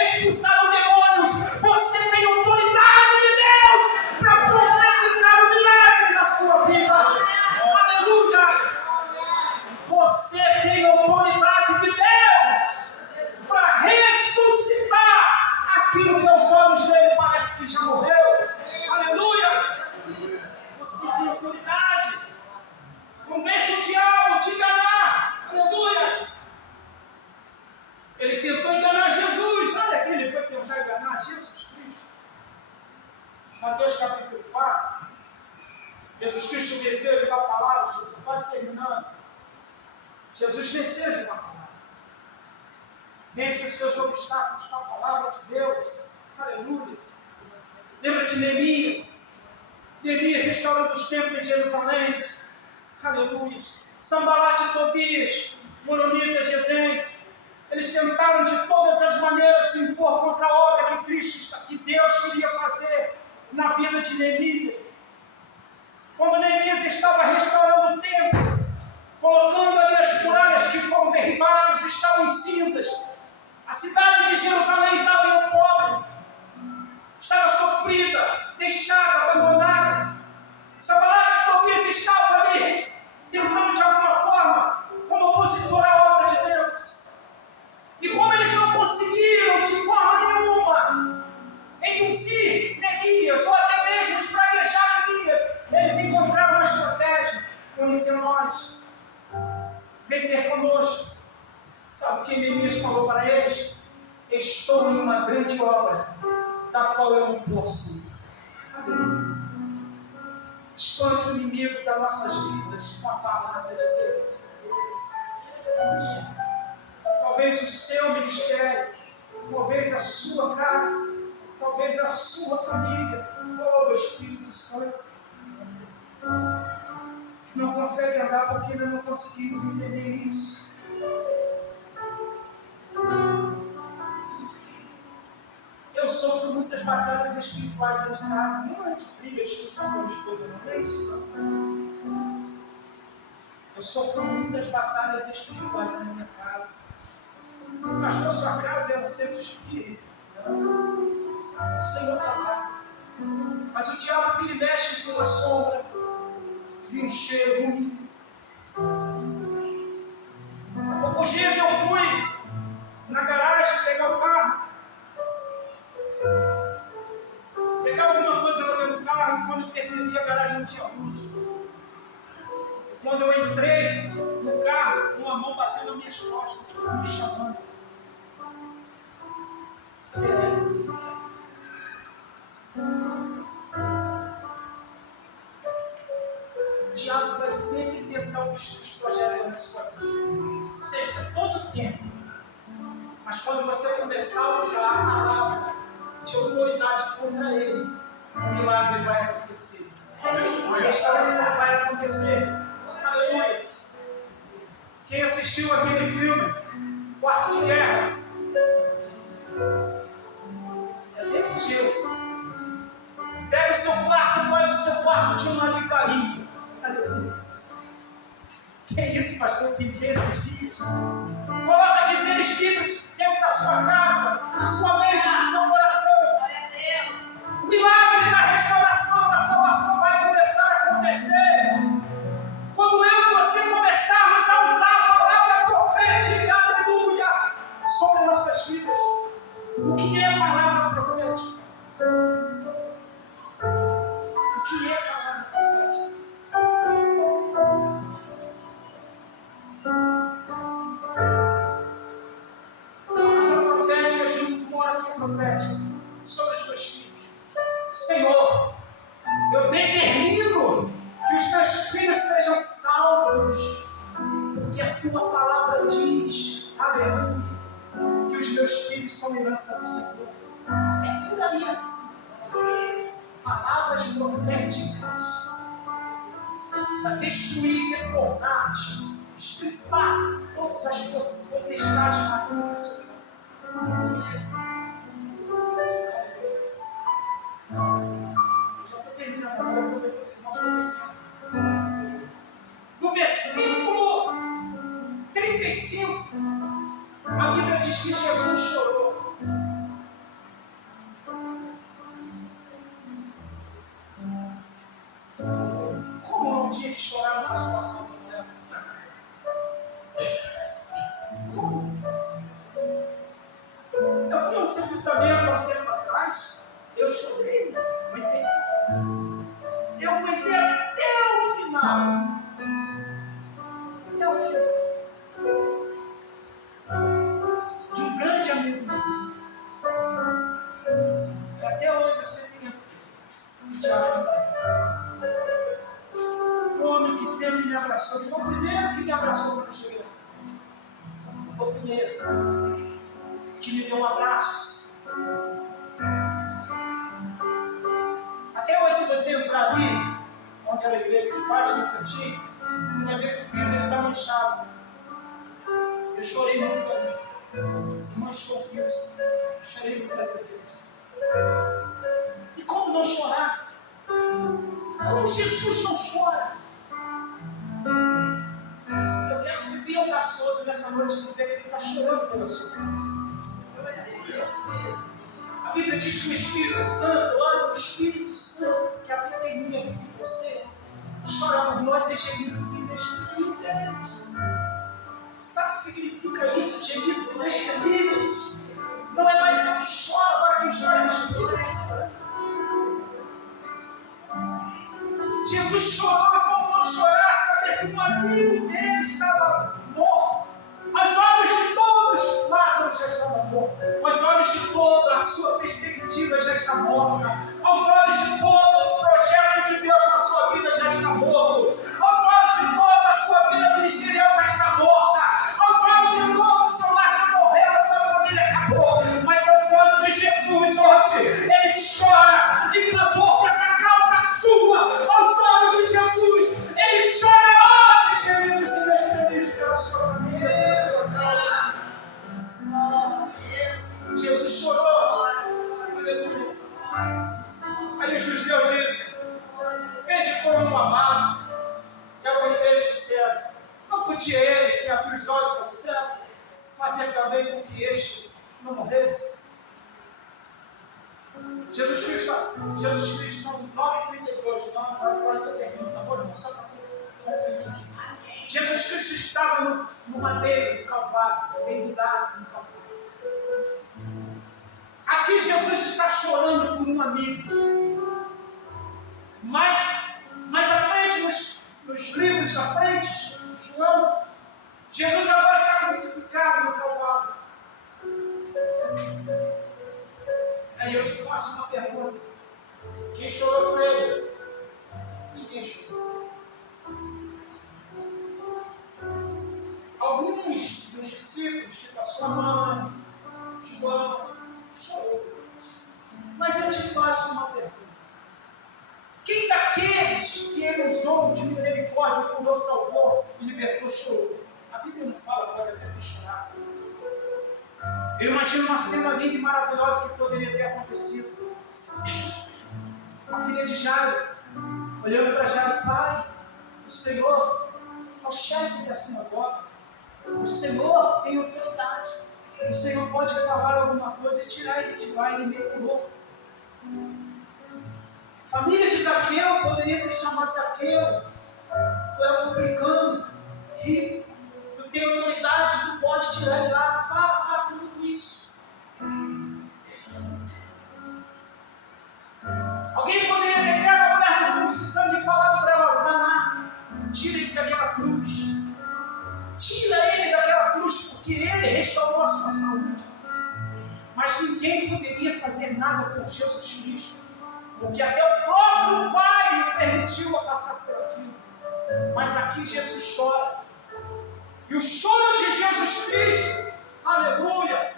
expulsaram demônios. Você tem autoridade de Deus para profetizar o milagre na sua vida. Aleluia! Você tem autoridade de Deus para ressuscitar aquilo que aos olhos dele parece que já morreu. Aleluia! Você tem autoridade. Não deixe o diabo te enganar. Aleluia! Ele tentou enganar Jesus. Olha que ele foi tentar enganar Jesus Cristo. Mateus capítulo 4. Jesus Cristo venceu de uma palavra. Estou quase terminando. Jesus venceu de uma palavra. Vence os seus obstáculos com a palavra de Deus. Aleluia. Lembra de Neemias? Neemias restaurando os templos em Jerusalém. Aleluia. Sambalate e Tobias, Moronita, Gesem. Eles tentaram de todas as maneiras se impor contra a obra que Deus queria fazer na vida de Neemias. Quando Neemias estava restaurando o templo, colocando ali as muralhas que foram derribadas, estavam em cinzas. A cidade de Jerusalém estava em um pobre, estava sofrida, deixada, abandonada. Sambalate e Tobias estavam ali, tentando de alguma forma, como opositor à obra de Deus. E como eles não conseguiram de forma nenhuma induzir Neemias, ou até mesmo espraguejar Neemias, eles encontraram uma estratégia. Conheceu nós, vem ter conosco. Sabe o que Neemias falou para eles? Estou em uma grande obra, da qual eu não posso ir. Espante o inimigo das nossas vidas com a palavra de Deus. Talvez o seu ministério, talvez a sua casa, talvez a sua família, oh Espírito Santo, não consegue andar porque ainda não conseguimos entender isso. Eu sofro muitas batalhas espirituais dentro de casa. Não é de briga, discussão com a minha esposa, não é isso, não. Eu sofro muitas batalhas espirituais na minha casa. Pastor, sua casa é um centro espírita. Não. O Senhor está lá. Mas o diabo vira e mexe com uma sombra, vira um cheiro ruim. Há poucos dias eu fui na garagem pegar o carro. Pegar alguma coisa lá dentro do carro, e quando eu percebi, a garagem não tinha luz. E quando eu entrei no carro, uma mão bateu nas minhas costas, tipo, me chamando. O diabo vai sempre tentar obstruir os projetos na sua vida. Sempre, todo tempo. Mas quando você começar a usar a palavra de autoridade contra ele, o milagre vai acontecer. A restauração vai acontecer. Aleluia. Quem assistiu aquele filme, Quarto de Guerra, é desse jeito. Pega o seu quarto e faz o seu quarto de uma livraria. Aleluia. Que é isso, pastor? Pintei esses dias. Coloca dizeres bíblicos dentro da sua casa, na sua mente, no seu coração. O milagre da restauração, da salvação vai começar a acontecer quando eu e você começarmos a usar a palavra profética, aleluia, sobre nossas vidas. O que é a palavra profética? O que é a palavra profética? A palavra profética junto com a oração profética sobre os teus filhos. Senhor, eu determino que os teus filhos sejam salvos, porque a tua palavra diz, aleluia, que os meus filhos são herança do Senhor. É por aí assim. Palavras proféticas para destruir, deportar, estripar todas as potestades malignas sobre você. Já estou terminando agora, eu prometo que os irmãos estão terminando. No versículo 35, a Bíblia diz que Jesus chorou. sepultamento há um tempo atrás, eu chorei, aguentei. Eu aguentei até o final. Até o final. De um grande amigo meu, que até hoje eu sempre um homem que sempre me abraçou, que foi o primeiro que me abraçou quando eu cheguei assim. Foi o primeiro que me deu um abraço. Até hoje, se você entrar ali, onde era a igreja de baixo, no cantinho, você vai ver que o piso está manchado. Eu chorei muito ali. Manchou o piso. Eu chorei muito ali, Deus. E como não chorar? Como Jesus não chora? Eu quero ser bem audacioso nessa noite e dizer que Ele está chorando pela sua vida. A Bíblia diz que o Espírito Santo, olha, o Espírito Santo que habita em mim, habita em você, chora por nós em gemidos inexprimíveis. Sabe o que significa isso? Gemidos inexprimíveis. Não é mais eu que choro, agora quem chora é o Espírito Santo. Jesus chorou e como não chorar, saber que um amigo dele estava morto. Aos olhos de todos, Lázaro já estava morto. Aos olhos de todos, a sua perspectiva já está morta. Aos olhos de todos, o projeto de Deus na sua vida já está morto. Aos olhos de todos, a sua vida ministerial já está morta. Aos olhos de todos, o seu lar já morreu, a sua família acabou. Mas aos olhos de Jesus hoje, Ele chora em favor dessa causa sua. Aos olhos de Jesus, Ele chora hoje, gemidos inexprimíveis pela sua família, pela sua causa. Jesus chorou. Aleluia. Aí os judeus dizem: vede como um amado. E alguns deles disseram: não podia ele, que abriu os olhos ao céu, fazer também com que este não morresse? Jesus Cristo são 9h32, 9h40 termina, tá bom? Só para concluir. Jesus Cristo estava no madeiro, no Calvário, bem dado no Calvário. Aqui Jesus está chorando por um amigo. Mas à frente, nos livros à frente, João, Jesus agora está crucificado no Calvário. Aí eu te faço uma pergunta: quem chorou por ele? Ninguém chorou. Alguns dos discípulos, tipo a sua mãe, João, chorou. Mas eu te faço uma pergunta: quem daqueles que ele usou de misericórdia, curou, salvou e libertou, chorou? A Bíblia não fala, pode até ter chorado. Eu imagino uma cena linda e maravilhosa que poderia ter acontecido. A filha de Jairo, olhando para Jairo: pai, o Senhor é o chefe da sinagoga. O Senhor tem autoridade. O Senhor pode falar alguma coisa e tirar ele de lá, ele me curou. A família de Zaqueu poderia ter chamado Zaqueu: tu é um publicano, rico, tu tem autoridade, tu pode tirar ele lá, fala com tudo isso. Alguém poderia ter pego a mulher no fluxo de sangue e falado para ela: vai lá, tira ele daquela cruz. Tira ele daquela cruz, porque ele restaurou a sua saúde. Mas ninguém poderia fazer nada por Jesus Cristo, porque até o próprio Pai lhe permitiu a passar por aquilo. Mas aqui Jesus chora. E o choro de Jesus Cristo, aleluia,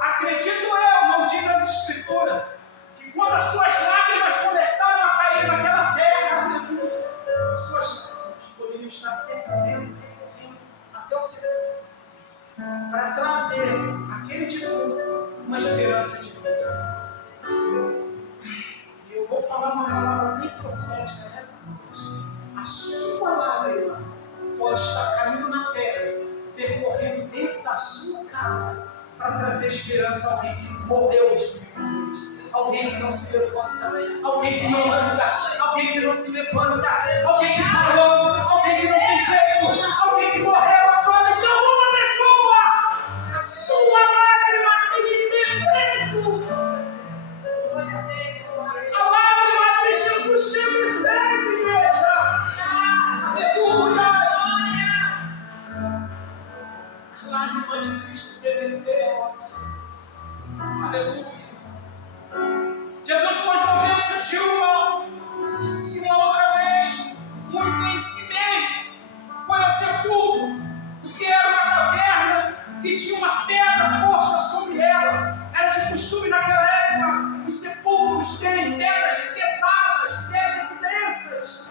acredito eu, não diz as Escrituras, que quando as suas lágrimas começaram a cair naquela terra, aleluia, as suas lágrimas poderiam estar percorrendo até o céu, para trazer aquele defunto uma esperança de vida. E eu vou falar uma palavra bem profética nessa noite. A sua lágrima pode estar caindo na terra, percorrendo dentro da sua casa, para trazer esperança a alguém que morreu espiritualmente, alguém que não se levanta, alguém que não anda, alguém que não se levanta, alguém que parou, alguém que não tem jeito, alguém que morreu aos olhos de alguma pessoa. A sua lágrima tem que ter Aleluia. Jesus foi movendo-se de uma outra vez, muito em si mesmo. Foi ao sepulcro, porque era uma caverna e tinha uma pedra posta sobre ela. Era de costume naquela época, os sepulcros têm pedras pesadas, pedras imensas.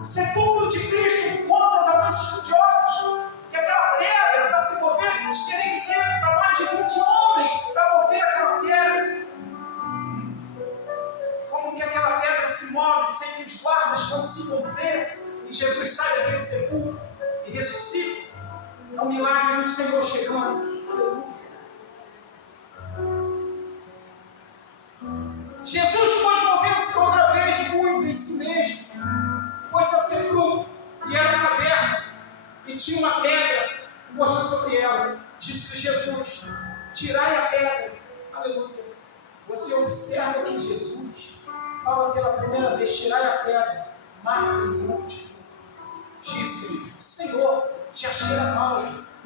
O sepulcro de Cristo, conta alguns estudiosos, que aquela pedra, para se mover, eles teriam que ter para mais de 20 homens para mover aquela pedra. Como que aquela pedra se move sem que os guardas consigam ver, e Jesus sai daquele sepulcro e ressuscita? É um milagre do Senhor chegando. Jesus foi movendo-se outra vez muito em si mesmo. Pôs-se ao sepulcro e era uma caverna e tinha uma pedra posta sobre ela. Disse Jesus: tirai a pedra. Aleluia. Você observa que Jesus fala pela primeira vez: tirai a pedra. Marta, irmão de fundo, disse-lhe: Senhor, já cheira mal,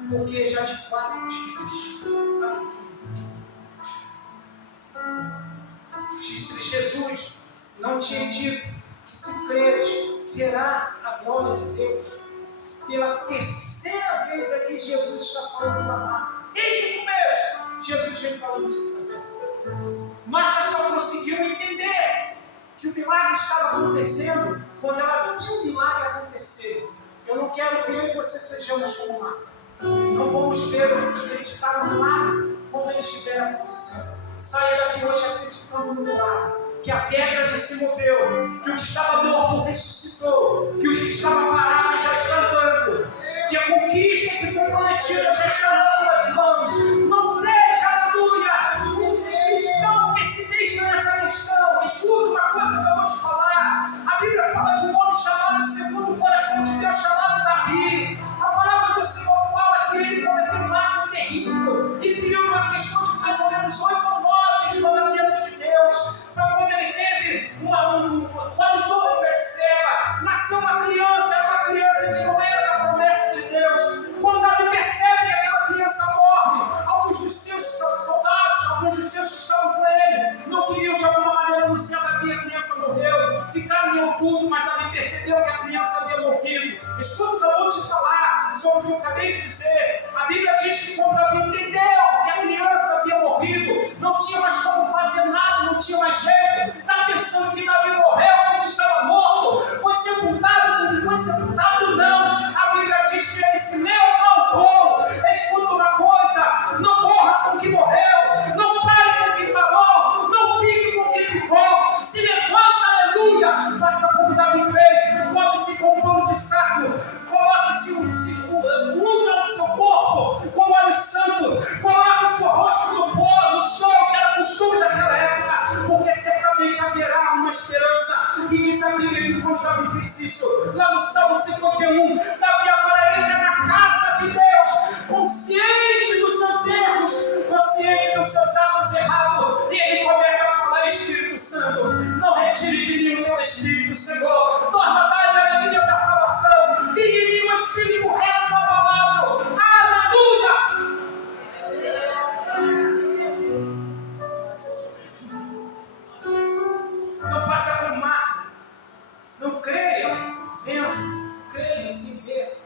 porque já de 4 dias. Disse-lhe Jesus: não tinha dito que se creres, verá a glória de Deus. Pela terceira vez aqui Jesus está falando para Marta. Desde o começo, Jesus vem falando isso também. Marta só conseguiu entender que o milagre estava acontecendo quando ela viu o milagre acontecer. Eu não quero que eu e você sejamos como Marta. Não vamos ver ou acreditar no milagre quando ele estiver acontecendo. Saia daqui hoje acreditando no milagre, que a pedra já se moveu, que o que estava morto ressuscitou, que o que estava parado já está andando, que a conquista que foi prometida já está nas suas mãos. Não seja, aleluia, um cristão pessimista nessa questão. Escuta uma coisa que eu vou te falar. A Bíblia fala de um homem chamado segundo o coração de Deus, chamado Davi. A palavra do Senhor fala que ele cometeu um ato terrível e feriu uma questão de mais ou menos 8 ou 9 mandamentos de Deus. Foi quando ele teve quando todo perceba, nasceu uma criança, era uma criança que não era da promessa de Deus. Quando Davi percebe que aquela criança morre, alguns dos seus soldados, alguns dos seus que estavam com ele, não queriam de alguma maneira anunciar a Davi, a criança morreu, ficaram em oculto, mas Davi percebeu que a criança havia morrido. Escuta o que eu vou te falar sobre o que eu acabei de dizer. A Bíblia diz que quando Davi entendeu que a criança havia morrido, não tinha mais como fazer nada, não tinha mais jeito. Está pensando que Davi morreu quando estava morto? Foi sepultado quando foi sepultado? Não. A Bíblia diz que ele se levantou. Escuta uma coisa: não morra com o que morreu, não pare com o que parou, não fique com o que ficou. Se levanta, aleluia. Faça como Davi fez. Coloque-se com um pano de saco, coloque-se unta no seu corpo com óleo santo, coloque o seu rosto no pó, no chão, que era costume daquela época, porque certamente haverá uma esperança. E diz a Bíblia que quando Davi fez isso, lá no Salmo 51, Davi agora entra na casa de Deus, consciente dos seus erros, consciente dos seus atos errados, e ele começa a falar: Espírito Santo, não retire de mim o teu Espírito, Senhor, torna-me a alegria da salvação, e de mim o Espírito reto da palavra. Aleluia! Não faça como Marta. Não creia vendo, creia sem ver.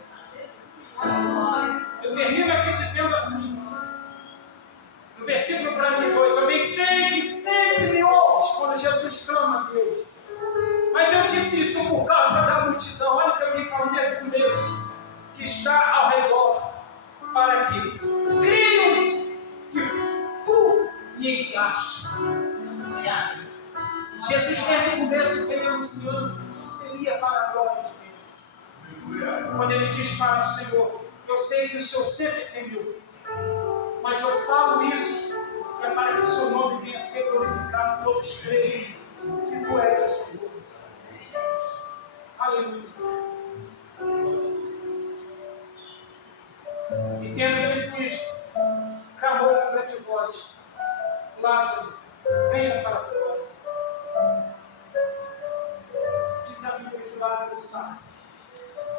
Eu termino aqui dizendo assim, no versículo 42, eu bem sei que sempre me ouves quando Jesus clama a Deus. Mas eu disse isso por causa da multidão. Olha o que eu vim falando desde o começo, que está ao redor, para que creiam que tu me enviaste. Jesus desde o começo veio anunciando que seria para a glória de Deus. Quando ele diz para o Senhor: eu sei que o Senhor sempre tem me ouvido, mas eu falo isso que é para que o seu nome venha a ser glorificado e todos creiam que tu és o Senhor. Aleluia. E tendo dito isto, clamou com grande voz: Lázaro, venha para fora. Diz a Bíblia que Lázaro sai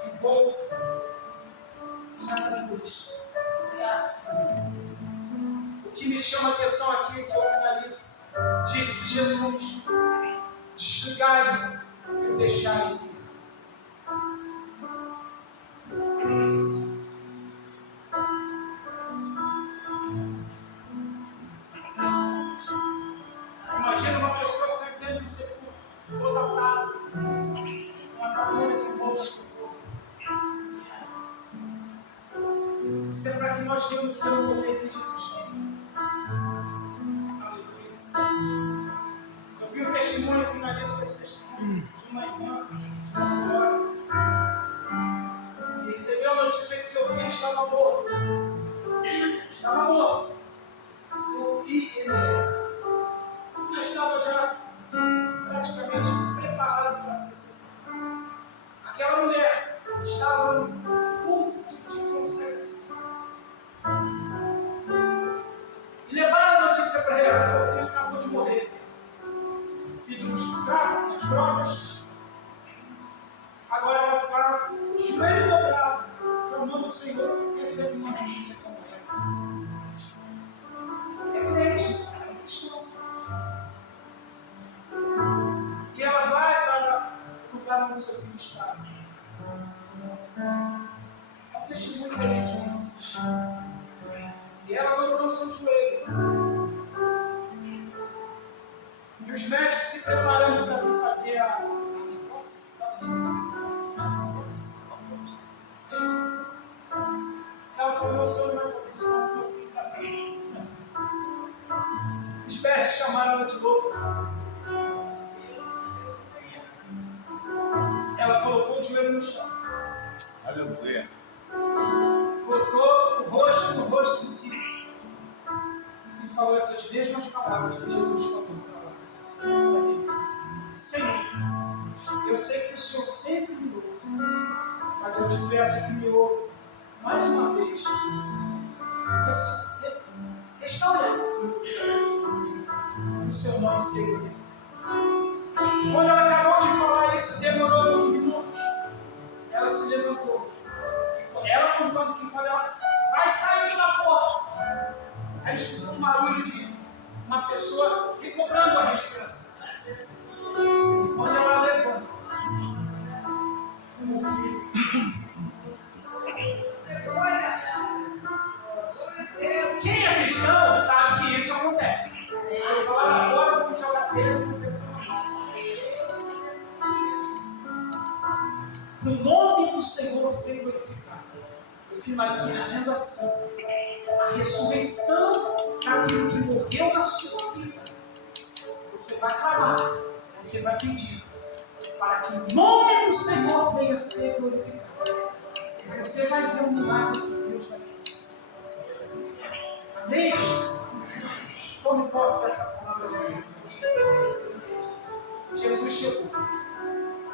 e volta em ataduras. O que me chama a atenção oração aqui que eu finalizo. Disse Jesus: desligai e deixai ir. Imagina uma pessoa sempre dentro do sepulcro, toda atada, com atadores em volta do sepulcro. Isso é para que nós venhamos ver o poder que Jesus tem. Aleluia. Eu vi um testemunho, eu finalizo com esse testemunho de uma irmã, de uma senhora, que recebeu a notícia que seu filho estava morto. Estava morto. E ele já estava já praticamente preparado para ser sepultado. Aquela mulher estava no culto de consciência. E levaram a notícia para ela: seu filho acabou de morrer. Filho no tráfico, nas drogas. Agora ela está joelho dobrado, clamando ao Senhor, recebe uma notícia como essa. É crente, é cristão. E ela vai para o lugar onde seu filho está. É um testemunho religioso. E ela dobrou o seu joelho. E os médicos se preparando para vir fazer a necrópsia. Isso. Ela falou: o senhor não vai fazer isso, não, meu filho está vivo. Os médicos chamaram ela de louca. Ela colocou o joelho no chão. Aleluia. Botou o rosto no rosto do filho. E falou essas mesmas palavras que Jesus falou para Deus: Senhor, eu sei que o Senhor sempre me ouve, mas eu te peço que me ouve mais uma vez. Restaura meu filho, o seu nome seja glorificado. E quando ela acabou de falar isso, demorou uns minutos. Ela se levantou. Ela contando que quando ela vai saindo da porta, aí escutou um barulho de uma pessoa recobrando a respiração. E quando ela levanta, o filho. Quem é cristão sabe que isso acontece. Se eu falar lá fora, vamos jogar pedra, vamos dizer que o nome do Senhor seja glorificado. Eu finalizo dizendo assim: a ressurreição daquilo que morreu na sua vida, você vai clamar, você vai pedir, para que o nome do Senhor venha ser glorificado. E você vai ver o milagre que Deus vai fazer. Amém? Tome posse dessa